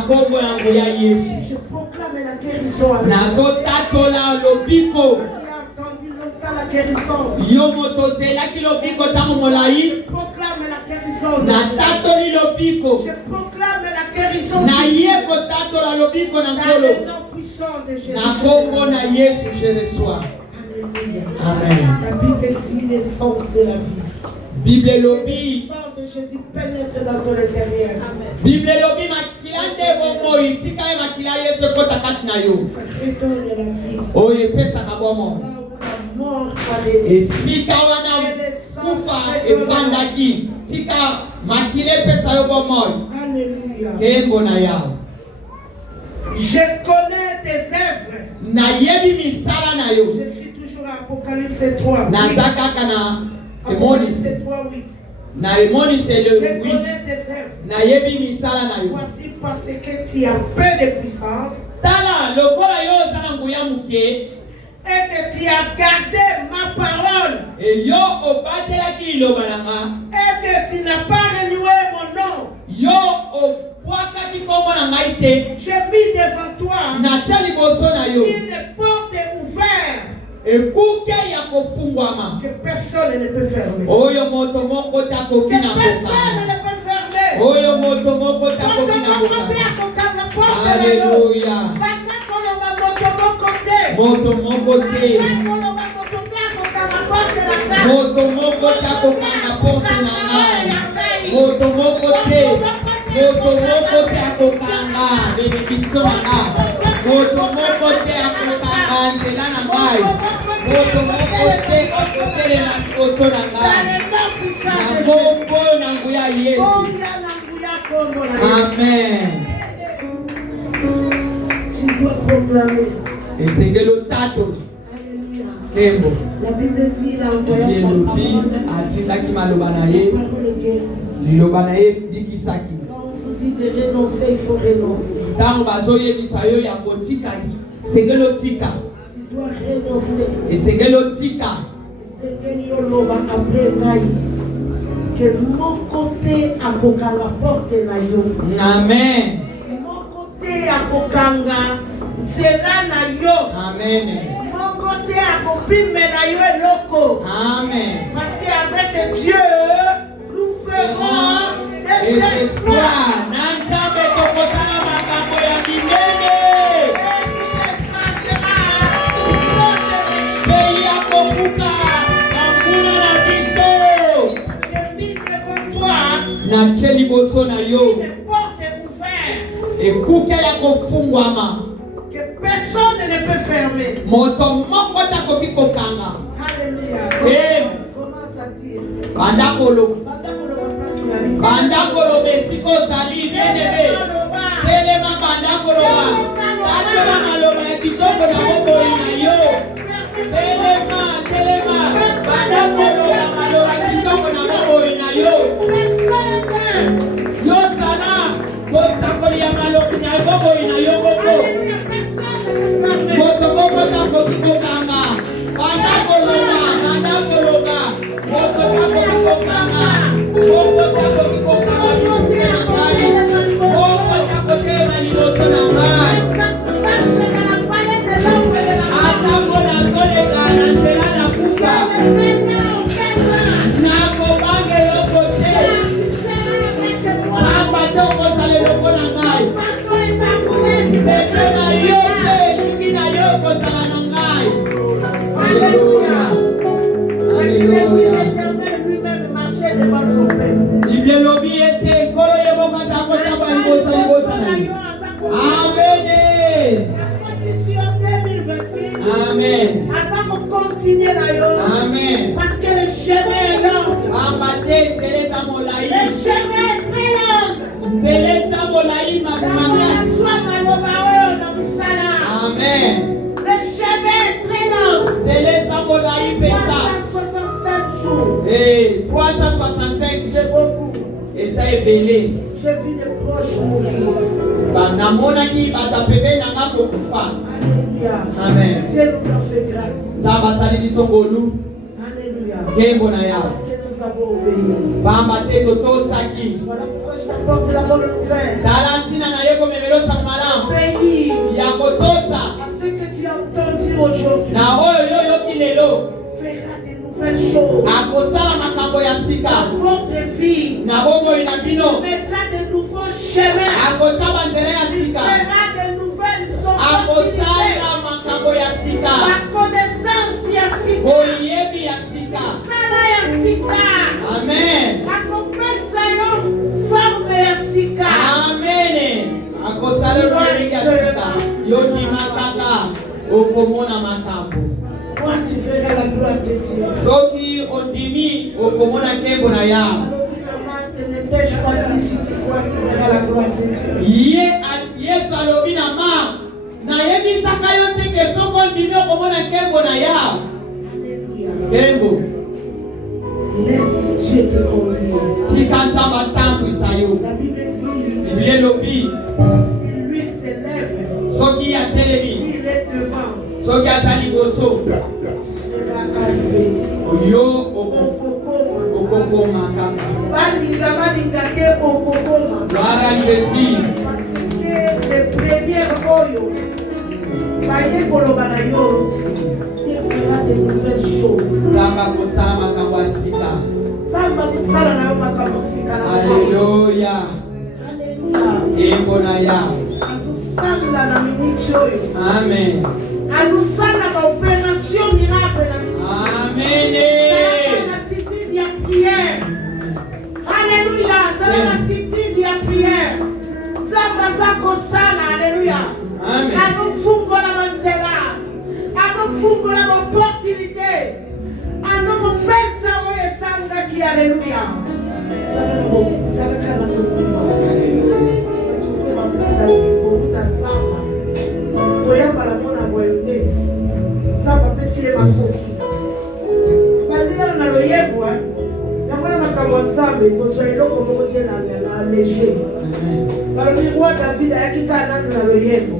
proclame d'aller je proclame la guérison. La guérison. Yo motozela kilobiko tango molai. Je proclame la guérison. Na tatoli lobiko. Je proclame la guérison. Na yeko tatola lobiko na Dans ngolo. le nom puissant de Jésus. Na kombo na Yesu je reçois. Alléluia. Amen. La Bible dit le sang c'est la vie. Bible Le lobi. sang de Jésus pénètre dans ton intérieur. Bible lobi makilande bomo itika makila Yesu kota kati na yo. Ça redonne la vie. Oye pesa kabomo. Esika wana kufa evandaki tika makile pesa yo bomo. Alléluia. Kembo na yao. Je connais tes œuvres. Na yebi misala na yo. Je suis toujours à Apocalypse 3. Na zaka kana Apocalypse 3, 8. na emoni c'est le Je connais tes œuvres. na yebi misala na yo. Voici parce que tu as peu de puissance. Tala lokola yo zana nguya muke. Et que tu as gardé ma parole. Et yo obatelaki liloba nanga. Et que tu n'as pas renoué mon nom. Yo obwakaki kombo na ngai te. J'ai mis devant toi Na tia liboso na yo. une porte ouverte Ekuke ya kofungwama. que personne ne peut fermer. Oyo moto moko takoki Que na personne koka. ne peut fermer. Oyo moto moko takoki na koka. Alléluia. Moto moko te. Moto moko takoka na porte na ngai. Moto moko te. Moto moko te akokanga. Bénédiction na ngai. Moto moko te akokanga nzela na ngai. Moto moko te akotele na liboso na ngai. Na kombo na nguya Yesu. Amen. Tu dois proclamer. Esengelo tato. Kembo. La Bible dit, il a envoyé sa Yelobi parole. atindaki maloba na Sa ye. parole guérit. Liloba na ye bikisaki. Quand on vous dit de renoncer, il faut renoncer. Ntango bazoyebisa yo ya kotika esengelo tika. Tu dois renoncer. Esengelo tika. Seigneur Yoloba après ngai. Que mon côté a kokanga porte na yo. Amen. Mon côté a kokanga nzela na yo. Amen. Mon côté a kopime na yo eloko. Amen. Parce qu'avec Dieu, nous ferons des Espoir. espoirs. Na nzambe tokotana makambo ya minene. Pays ya kokuka na nguna na biso. J'ai mis devant toi Na tie liboso na yo. une porte ouverte Ekuke ya kofungwama. que personne ne peut fermer. Moto moko takoki kokanga. Alléluia. Amen. Commence à dire. Bandakolo. Bandakolo. Bandakolo besiko zali bien-aimé. Telema bandakolo ba. Tatela maloba ya kitoko na moko na yo. Telema. Bandakolo na maloba ya kitoko na moko na yo. Yo sana. Kosakoli ya maloba na moko na yo moko. Moto moko takoki kokanga. Bandakolo ba. Moto takoki kokanga. Moto takoki kokanga. Moto takotema liboso na ngai. Atako nazoleka na nzela na kufa. Nakobange yoko te. Pamba Et 365, c'est beaucoup. et ça est belé. J'ai vu des proches mourir. Alléluia. Amen. Dieu nous a fait grâce. Alléluia. Parce que nous avons obéi. Voilà pourquoi je t'apporte la bonne nouvelle. Obéis à ce que tu as entendu aujourd'hui. Verra des nouvelles choses. Dans votre vie, mettra de nouveaux chemins. Verra de nouvelles opportunités. La connaissance yasika. Sana yasika. Amen. Akompesa yo forme yasika. Amen. Moi tu verras la gloire de Dieu. Soki ondimi okomona kembo na ya. N'étais-je pas dit si tu crois tu verras la gloire de Dieu. Yesu alobi na ma na yebisaka yo te ke soko ondimi okomona kembo na ya. Kembo. Laisse Dieu te conduire. Tikanta matambu isayo. La Bible dit, Biblia lobi. si lui s'élève, Soki ya telebi. s'il est devant, Soki azali boso. tu seras arrivé. Yo Okokoma. okokoma kaka. Balinga ke okokoma. Gloire à Jésus. Parce que les premiers oyo, baye koloba na yo, Dieu fera de nouvelles choses. Samba kosala makambo ya sika. Samba zosala na yo makambo sika na yo. Alléluia. Alléluia. Kembo na ya. Azosala na miniti oyo. Amen. Azosala ba opération miracle na miniti. Amen. Zala na attitude ya prière. Alléluia. Zala na attitude ya prière. Zamba zako sana. Alléluia. Amen. Azofungola manzela. Azofungola opportunité. Anomopesa oyo esangaki. Alléluia. Zala kana kotima. Oyamba la mona boyote. Zamba pesi ye makoki. Bandela na loyebwa. Yakola makambo nzambe kozwa eloko moko te na léger. Balobi roi David ayaki kaka nanu na loyebo.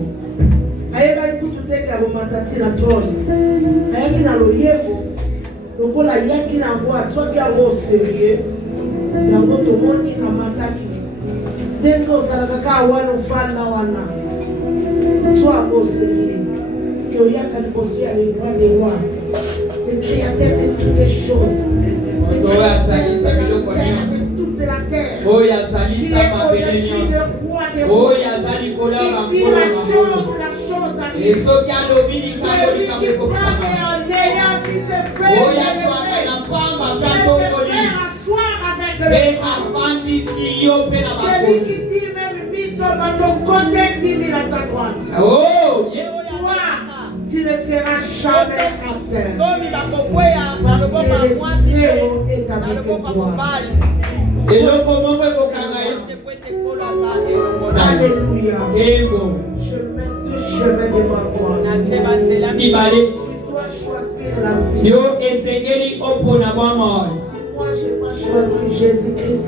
Ayebaki kutu teke abomata ti na trône. Ayaki na loyebo. Lokola ayaki na yango atwaki yango sérieux. Yango tomoni amataki. Ndenge ozalaka kaka wana ofanda wana. Sois au Seigneur, que Oyaka liboso ya le roi des rois, le créateur de toutes les choses, le créateur de toute la terre, qui est au-dessus du roi des rois, qui dit la chose arrive. Celui qui parle en ayant qui te fait faire asseoir avec le roi. Celui qui dit même mito à ton côté, dit à ta droite. Oh, toi, tu ne seras jamais à terre. Parce que le Dieu est avec toi. Alléluia. Je mets deux chemins devant toi. Tu dois choisir la vie. Moi, je n'ai pas choisi Jésus-Christ.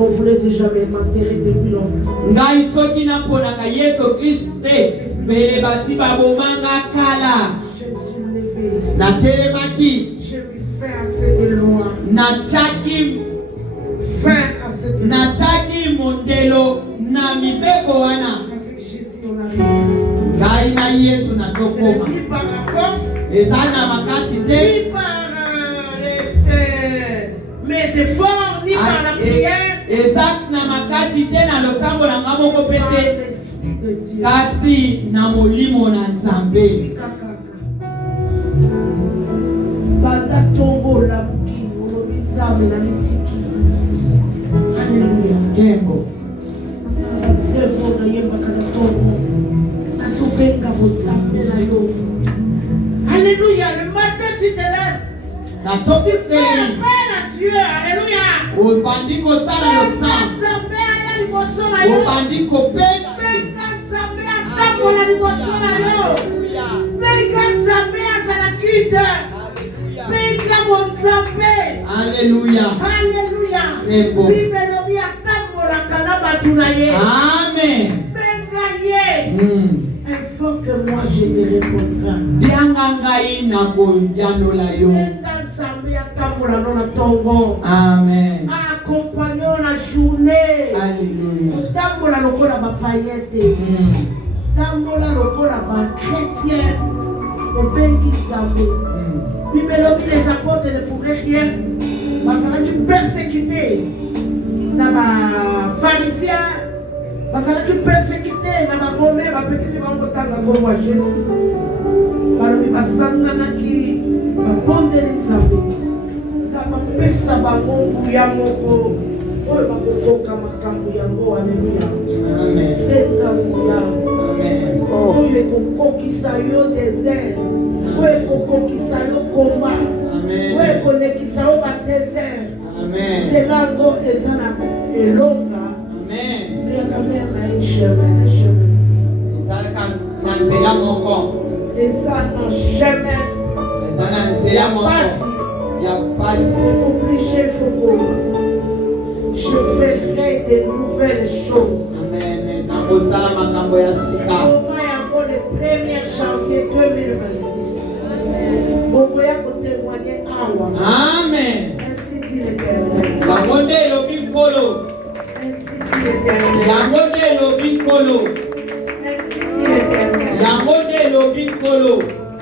On voulait déjà m'enterrer depuis longtemps. Ngai soki na ponaka Yesu Christe bele basi babomanga kala. Je me suis levé. Na telemaki. Je lui fais assez de loin. Na chaki. Fin à cette loin. Na chaki mondelo na mibeko wana. Avec Jésus on arrive. Ngai na Yesu na Ce tokoma. n'est plus par la force. Ezana makasi te. Ni par mes efforts, ni par la prière. Ezak na makasi te na losambo na ngamoko pete. Kasi na molimo na Nzambe. Banda tombo la mukini, unomizame na mitiki. Alléluia. Kembo. Asala mzembo na yemba kana tombo. Asobenga bozambe na yo. Alléluia. Le matin tu te lèves. Tu fais appel à Dieu. Alléluia. Ubandiko sana lo sang. Ubandiko pena. Pour la libération, mais quand ça met à sa quitte, mais quand Alléluia. Alléluia. Très bon. Amen. Il faut que moi je te répondrai. Amen. Accompagnons la journée. Alléluia. Tambola lokola ba païente. Tambola lokola ba chrétien. Obengi Nzambe. Bibelobi les apôtres ne pourraient rien. Bazalaki persécuté. Na ba pharisiens. Bazalaki persécuté. Na ba romains ba petits bango tanga ngomwa Jésus. Balobi basanganaki ba bondeli Nzambe. Pesa bango ya moko oyo bakokoka makambo yango. Alléluia. Amen. Senga ya Amen. oyo ekokokisa yo désert, oyo ekokokisa yo combat, Amen. oyo ekonekisa yo ba désert. Amen. Nzela ngo eza na elonga. Amen. Yaka mère na chemin. Ezalaka na nzela moko. Eza na chemin. Eza na nzela moko. Ya pasi. Obligé faut je ferai de nouvelles choses. Amen. Nakosala makambo ya sika. Comment yango le 1er janvier 2026. Bobo ya ko témoigner awa. Amen. Ainsi dit l'Éternel. Yango nde elobi nkolo. Ainsi dit l'Éternel. Yango nde elobi nkolo. Ainsi dit l'Éternel. Yango nde elobi nkolo.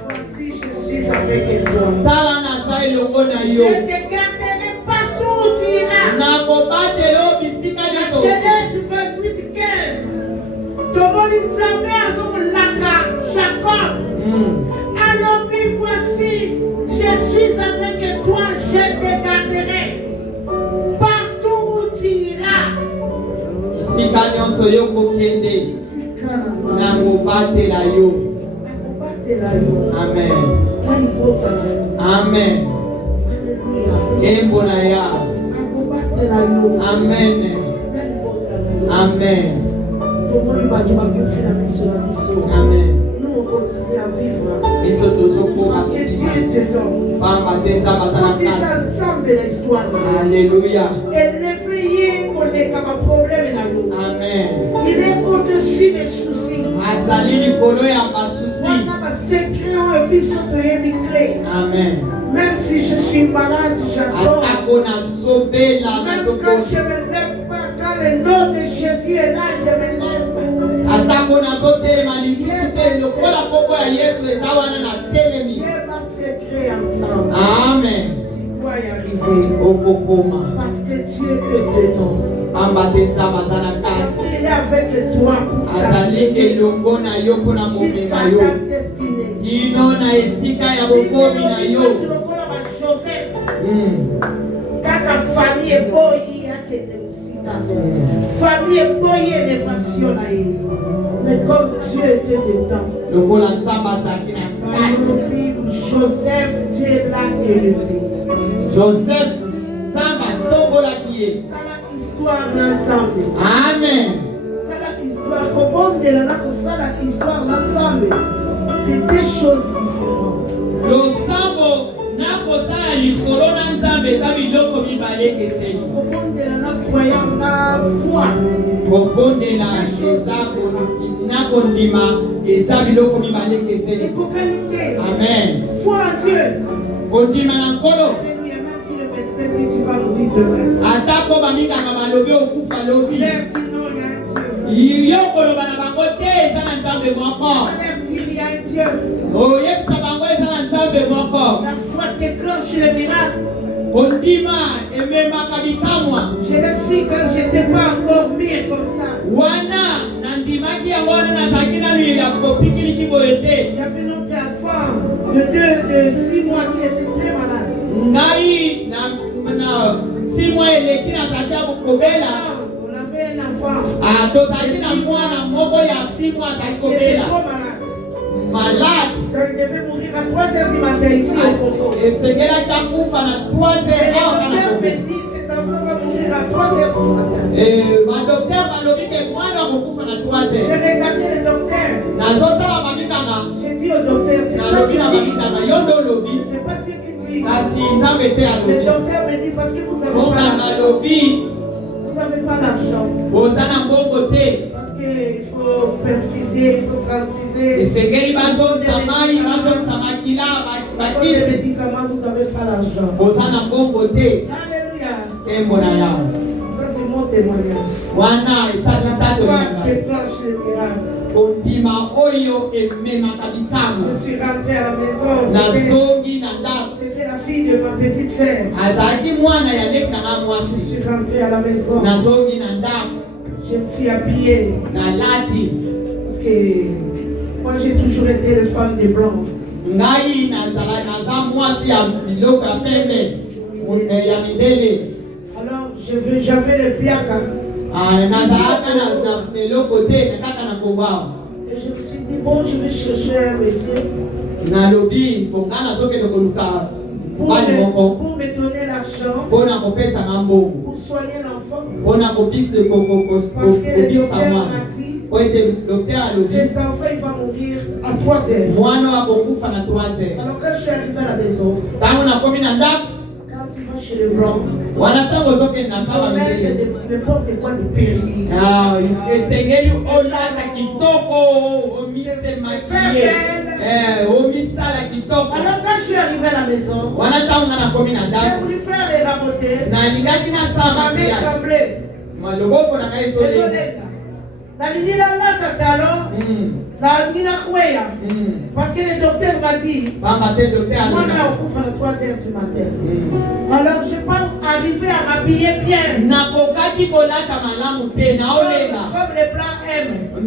Voici je suis avec toi. Tala naza elongo na Je yo. te garderai partout où tu iras. Nakobatela yo bisika nyonso. Genèse 28:15. Tomoni Nzambe azolaka Jacob. Alors voici, je suis avec toi, je te garderai partout où tu iras. Esika nyonso yo kokende. Nakobatela yo. Amen. Amen. Kembo na ya. Amen. Amen. Amen. Nous on continue à vivre. Biso tozokoma. Parce que Dieu te donne. Pamba te nzamba Quand azala tu kati. ensemble l'histoire. Alléluia. Et l'éveillé qu'on est comme un problème là. Amen. Il est au-dessus des soucis. Azali likolo ya basusi. On a un secret au biso de émigrer. Amen. Même si je suis malade, j'adore. Atako na sobela na Même quand toko. je ne me lève pas, quand le nom de Jésus est là, je me lève. Atako na zotelema lisusu te lokola poko ya Yesu eza wana na telemi. Il y a un secret ensemble. Amen. Tu dois y arriver. Okokoma. Parce que Dieu est dedans. Pamba te nzamba azala Parce kati. qu'il est avec toi pour Azali t'amener elongo na yo mpona jusqu'à komema yo. ta destinée. Dino na esika ya bokomi na yo. Joseph, kaka famille eboyi akende mosika. Famille eboyi élévation na ye. Mais comme Dieu était dedans, Lokola nzamba azalaki na dans kati. le livre, Joseph, Dieu l'a élevé. Joseph nzamba tombolaki ye. Ça la histoire na Nzambe. Amen. Ça la histoire. Kobondela na kosala histoire na Nzambe. C'est deux choses différentes. Losambo na kosala lisolo na nzambe eza biloko mibale ekeseni. Kobondela na croyant na foi. Kobondela eza na kondima eza biloko mibale ekeseni. Ekokalité. Amen. Foi en Dieu. Kondima na nkolo. Alléluia, même si le médecin dit tu vas mourir demain. Atako bamingaka balobi okufa lobi. L'air dit non, il y a un Dieu. Yo koloba na bango te eza na nzambe moko. L'air dit il y a un Dieu. Oyebisa bango eza na nzambe moko. La foi déclenche le miracle. Kondima ememaka bikamwa. Je le sais quand je n'étais pas encore mis comme ça. Wana nandimaki yango wana nazalaki nanu ya kopikiliki boye te. Il y avait notre enfant de 6 mois qui était très malade. Ngai na 6 mois eleki nazalaki ya kokobela. On avait un enfant. Tozalaki na mwana moko ya 6 mois azalaki Il était kobela. trop malade. Malade. Donc il devait mourir à 3h du matin ici au Congo. Esengelaki akufa na 3 Et heures le awa na docteur Congo. me dit cet enfant va mourir à 3h du matin. Badokter balobi ke mwana akokufa na 3 J'ai heures. regardé le docteur. Nazotala baminganga J'ai dit au docteur, c'est pas nalobi Dieu na qui baminganga yo nde olobi. c'est pas Dieu qui dit dit, kasi nzambe te le alobi docteur me dit parce que vous n'avez pas monganga l'argent. alobi Vous n'avez pas l'argent. boza na mbongo te Parce qu'il faut perfuser, il faut transfuser. esengeli bazonza mai bazonza makila Il faut des bakisi médicaments, vous n'avez pas l'argent. boza na mbongo te Alléluia. ntembo na yawe Ça, c'est mon témoignage. wana La etatitato foi nanga déclenche le miracle. kondima oyo ememaka bitango Je suis rentré à la maison. nazongi na ndako C'était la fille de ma petite sœur. azalaki mwana ya leki nanga Je mwasi suis rentré à la maison. nazongi na ndako Je me suis habillé. nalati Parce que moi, j'ai toujours été une femme de blanc. ngai naza mwasi ya biloko ya pembe ya mindele Alors, j'avais le piaka. nazalaka na eloko te kaka na kobawa Et je me suis dit, bon, je vais chercher un monsieur nalobi bonga nazokende koluka pour mobali moko me donner l'argent mpona kopesanga mbongo pour soigner l'enfant. mpona Parce que le kobikisa docteur mwana m'a dit, po ete docteur alobi cet enfant, il va mourir à 3 heures. mwana akokufa na 3 heures Alors, quand je suis arrivé à la maison, ntango nakomi na ndako quand il va chez les blancs, wana ntango ozokende na il faut fama mettre mindele n'importe quoi de péril. esengeli olata kitoko omise makie omisala kitoko Alors, quand je suis arrivé à la maison, wana ntango nga nakomi na j'ai ndako voulu faire les raboter. nalingaki Ma natsama main tremblait. maloboko na ngai ezolenga Désolé. Nalingi nalata talo, nalingi nakweya. Parce que le docteur m'a dit, pamba te docteur moi, alona là, on couvre à 3 heures du matin. Alors, je peux arriver à m'habiller bien. nakokaki kolata malamu te naolenga Comme les blancs aiment.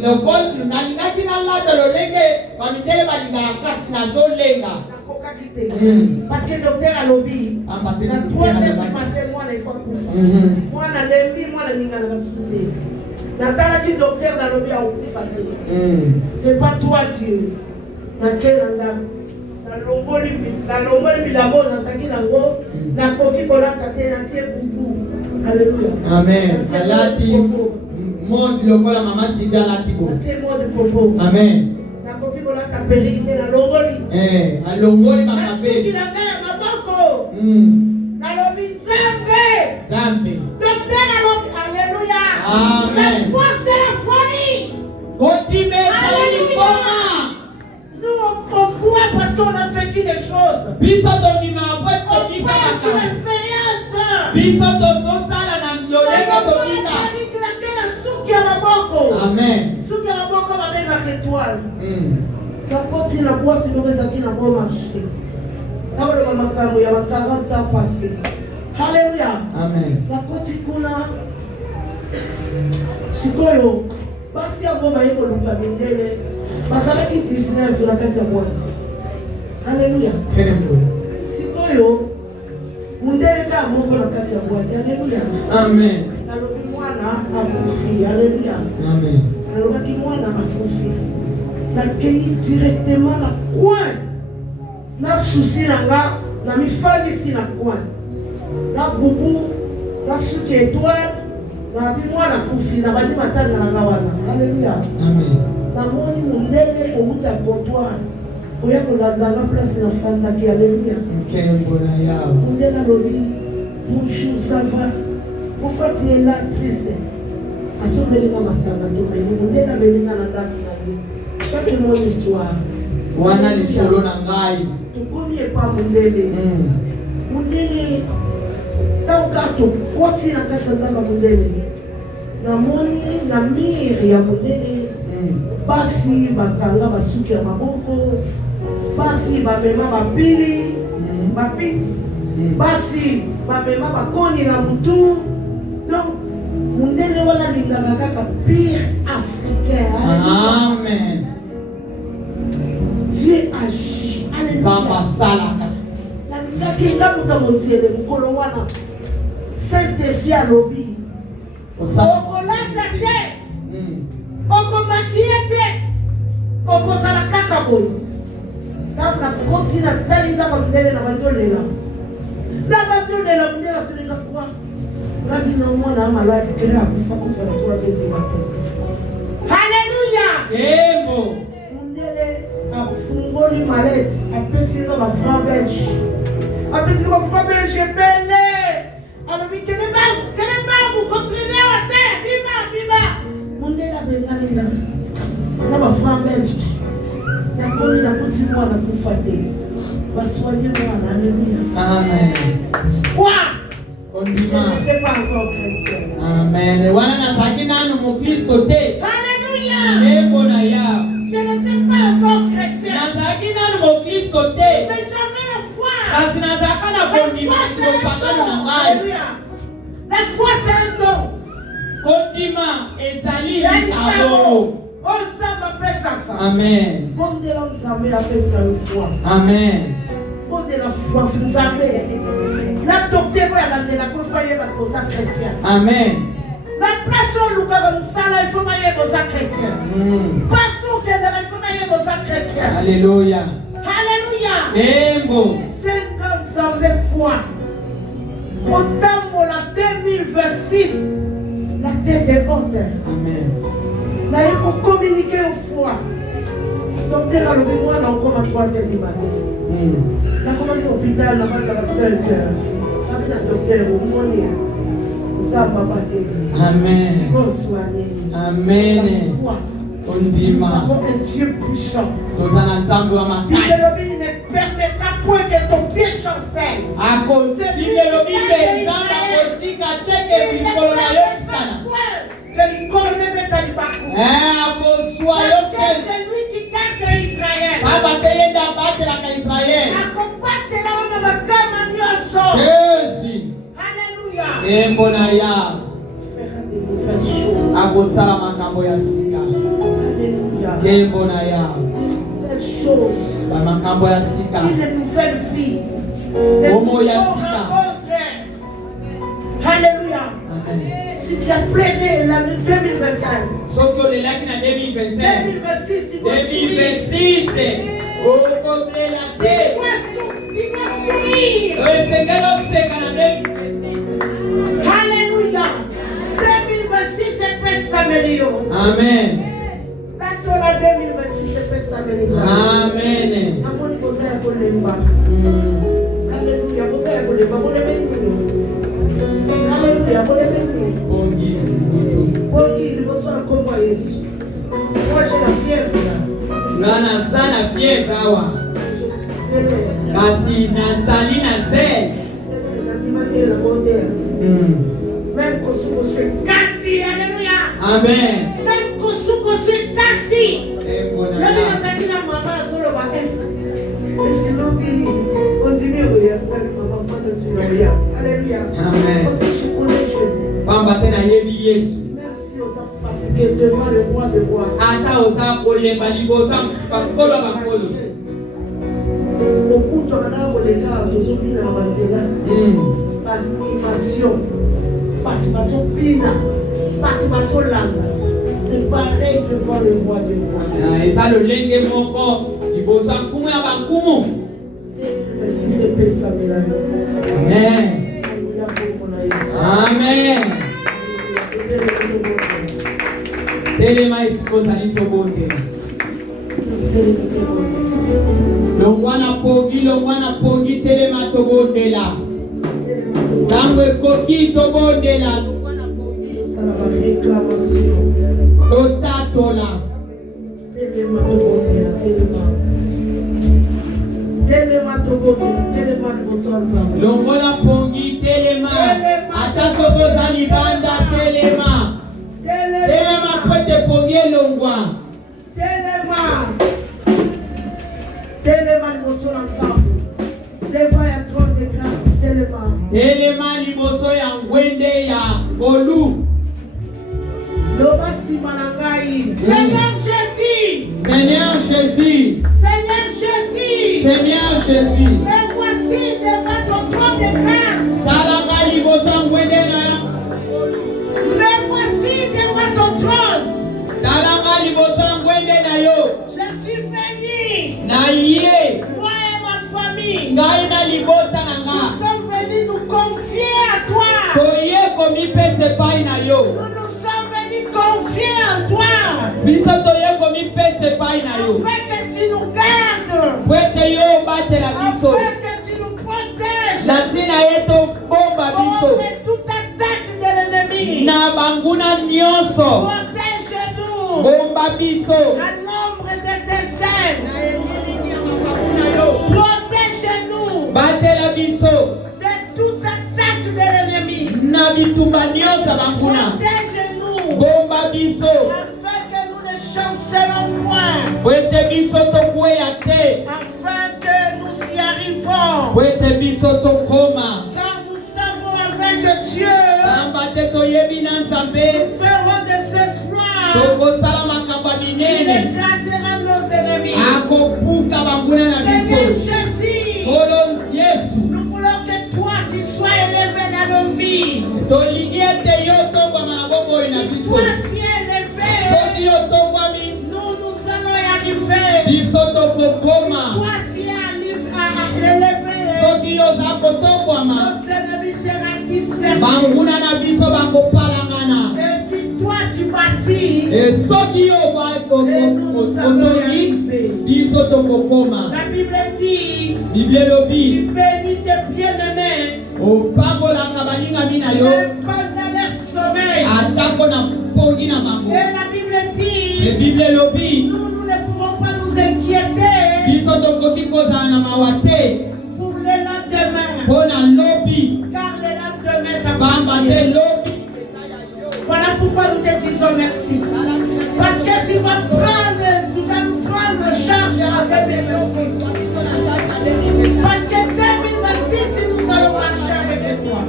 nalingaki nalata lolenge bamindele balingaka kasi nazolenga Nakokaki te. Parce que le docteur a lobby. pamba te À 3 heures du matin, moi, il faut couvrir. Moi, na levi, moi, na ninga na basouté. Natala qui docteur na lobby a okufa te. C'est pas toi Dieu. Na kelanga. Na longoli bilabo na saki nango. Na koki kolata te na tie bubu. Alléluia. amen alati modi lokola mama Sylvie alati bo Na tie mode popo. amen Na koki kolata périté na longoli. alongoli Na bakabe suki na ngai ya maboko. Na lobi nzambe. zambe Docteur a lobby. Alléluia. Amen. La foi c'est la folie. kotimesalilikoma Nous on croit parce qu'on a vécu des choses. biso tondima po On croit sur tobikaka l'expérience. biso tozotala na lolenge tobika amen Suki ya maboko babengaka étoile. Kapoti na boîte ndoko ezalaki na bon marché. Naoloba makambo ya ba 40 ans passé. Alléluia. amen Nakoti kuna sikoyo basi yango baye koluka mindele bazalaki 19 na kati ya boîte. Alléluia. Sikoyo mundele ka moko na kati ya boîte. Alléluia. amen Nalobi mwana akufi. Alléluia. amen Nalobaki mwana akufi. Nakei directement na coin. Na souci na nga na mifandisi na coin. Na bubu na suki étoile na bi mwana akufi na bandi matanga na nga wana. Alléluia. amen Namoni mundele kouta comptoir. Oya kolanda na place na fandaki. Alléluia. nkembo na yawe Mundele alobi bonjour, ça va? Pourquoi tu es là triste? Asomelinga masanga tomeli mundele abelinga na ndako na ye. Ça c'est mon histoire. wana lisolo na ngai Tokomi epa mundele. Mundele tanka tokoti na kati ya ndako mundele. Namoni na mire ya mundele basi bakanga basuki ya maboko, basi bamema bapili bapiti, basi bamema bakoni na mutu. Donc mundele wana lingaka kaka pire africain. amen Dieu agit. nzambe Alléluia. asalaka Nalingaki ngamuta motiele mokolo wana Saint-Esprit alobi okolata te, okomakie te, okozala kaka boye. Ntango nakoti na tali ndako mindele na banzolela mundele atolinga kwa ngai na mwana amaladi kele akufa kufa na 3 heures du matin. Alléluia. embo Mundele afungoli maleti apesi nga bafranc belge parce que mon frère j'ai belé. Alors, quel est vous continuez à terre, viva. Mon Dieu, la belle, là, ma frère belge. La commune a continué à vous fâter. Va soigner moi, alléluia. Amen. Quoi? Condiment. Je n'étais pas encore chrétien. Amen. Wana nazaki nanu mukristo te. Alléluia. Ebona ya. Je n'étais pas encore chrétien. Nazaki nanu mukristo te. Mais j'avais la foi. Kasi nazaka na condiment kopakana na ngai. Alléluia. La foi c'est un don. Condiment ezali abo. On s'en appelle ça. Amen. Bon de l'ensemble appelle ça une foi. Amen. Bon de la foi, vous savez. La docteur elle a la profaille va pour ça chrétien. Amen. La place où nous avons ça là il faut mailler pour ça chrétien. Partout que il faut mailler pour ça chrétien. Alléluia. Alléluia. Embo. 50 ans de foi. Autant pour la 2026. La tête est haute. Amen. Là, il faut communiquer aux foi. Docteur a levé moi encore à 3h du matin. Là, comment est l'hôpital, là, dans la 5 heures. Là, le docteur, au monde, ça va pas t'aider. Amen. C'est bon soigner. Amen. Nous Condiment. avons un Dieu puissant. Tozana nzambe wa makasi. Il ne permettra point que ton pied chancelle. Akosi bibelobi ke nzambe akotika teke bikolo na yo kana. Akoswa yo ke. C'est lui qui garde Israël. Baba teyenda batelaka Israel. Akobatela wana bakama nyonso. Jésus. Alléluia. Embo na ya. Fera de nouvelles choses. Akosala makambo ya sika. Alléluia. Embo na ya. Nouvelles choses. Ba makambo ya sika. Une nouvelle vie. Momo ya sika. Alléluia. Amen. Si tu as plaidé l'année 2025, Soki olelaki na 2025. 2026, tu dois sourire. 2026. Okolela te. Tu dois sourire. Oesengela oseka na 2026. Alléluia. 2026, c'est peut s'améliorer. Amen. Quand on a 2026, c'est peut s'améliorer. Amen. Amoni kosa ya kolemba. Alléluia. Kosa ya kolemba. Kolemeli nini? Alléluia. Kolemeli nini? Bongi. Bongi, il reçoit un combat Yesu. Moi, j'ai la fièvre là. Ngana sana fievre awa. Je suis serré. Kasi nazali na zel. C'est le bâtiment qui est la bonté. Même Kosuko sur Kati. Alléluia. Amen. Même Kosuko sur Kati. Embo na Là, ya. il a dit à maman, solo ba. Est-ce que l'on dit, on dit mieux, oui, après le maman, pas de suivre. Alléluia. Amen. Parce que je connais Jésus. Pamba te na yebi Yesu. Même si on s'est fatigué devant le roi de roi. Ata oza kolemba liboso bakolo bakolo. Beaucoup de gens ont les gars, tous ont mis dans la banzela. Animation. Participation pina. Participation langa. C'est pareil devant le roi de roi. Eza lolenge moko liboso nkumu ya bankumu. Si c'est pesa melano. Amen. Amen. Telema esiko zali tobondela. Longwana pongi telema tobondela. Tango ekoki tobondela. Longwana pongi. Totatola. Telema tobondela. Telema tobondela. Telema tobondela. Longwana pongi telema. Ata tokozali banda telema. Telema kwete pongi longwa. Telema liboso na nzambe. Devant ya trône de grâce. Telema. Telema liboso ya ngwende ya olu. Loba sima na ngai. Seigneur Jésus. Seigneur Jésus. Seigneur Jésus. Seigneur Jésus. Me voici devant ton trône de grâce. Talanga liboso ya ngwende na ya. Me voici devant ton trône. Talanga liboso ya ngwende na yo. Je suis venu. Na ye. Moi et ma famille. Ngai na libota na nga. Nous sommes venus nous confier à toi. Toye komipesa epai na yo. Nous nous sommes venus confier en toi. Biso toye komipesa epai na yo. Afin que tu nous gardes. Kwete yo batela biso. Afin Natina yeto bomba biso. Contre toute attaque de l'ennemi. Na banguna nyoso. Protège-nous. Bomba biso. À l'ombre de tes ailes. Protège-nous. Batela biso. De toute attaque de l'ennemi. Na bitumba nyosa banguna. Protège-nous. Bomba biso. Afin que nous ne chancelons point. Wete biso tokwea te. Afin que nous y arrivons. Wete biso tokoma. Car nous savons avec Dieu. Amba te toyebi na Nzambe. Nous ferons des exploits. Tokosala makambo Il minene. écrasera nos ennemis. Akopuka banguna na Seigneur biso. Jésus, Kolo Yesu. nous voulons que toi tu sois élevé dans nos vies. Tolingi ete yo tongwama na bomoi na Si biso. toi tu es élevé, Soki yo tongwami, nous allons y arriver. biso Si tokokoma. toi tu es élevé, Soki yo za kotongwama, nos ennemis seront dispersés. banguna na biso bakopalangana. Et si toi tu bâtis, E soki yo otongi, biso tokokoma. la Bible dit, Bible tu lobi, bénis tes bien-aimés, opambolaka balingami na yo, même pendant le sommeil. atako na pongi na bango. Et la Bible E dit, Bible lobi, nous ne pouvons pas nous inquiéter biso tokoki kozala na mawa te pour le lendemain, mpo na lobi, car le lendemain pamba te t'appartient. lobi. Voilà pourquoi nous te disons merci. Parce que tu vas nous allons prendre charge en 2026. Parce que 2026, nous allons marcher avec toi.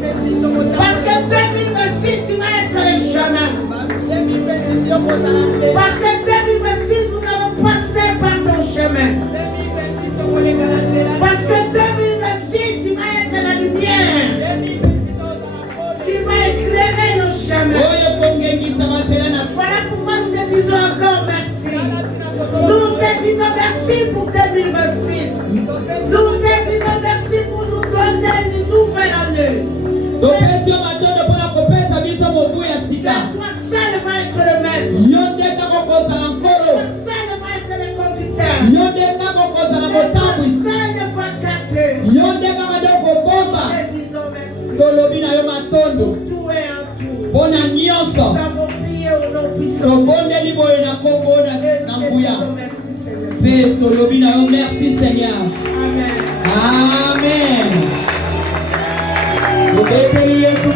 Parce que 2026, tu vas être le chemin. Parce que 2026, nous allons passer par ton chemin. Parce que 2026, tu vas être la lumière. Tu vas éclairer nos chemins. Oyo kongengisa banzela na Voilà pourquoi nous te disons encore merci. Nous te disons merci pour 2026. Nous te disons merci pour nous donner une nouvelle année. topesi yo matondo mpona kopesa biso mobu ya sika. Que toi seul va être le maître. Yo nde kaka kozala nkolo. Toi seul va être le conducteur. Yo nde kaka kozala Toi motambwisi. seul va gâter. Yo nde kaka nde okobomba. Nous te disons merci. Tolobi na yo matondo Tout est en tout. mpona nyonso. Nous avons prié au nom puissant. Tobondeli boye na kombo na Et nous te nguya. disons merci Seigneur. Mpe tolobi na yo merci Seigneur. Amen. Amen. Tobeteli Yesu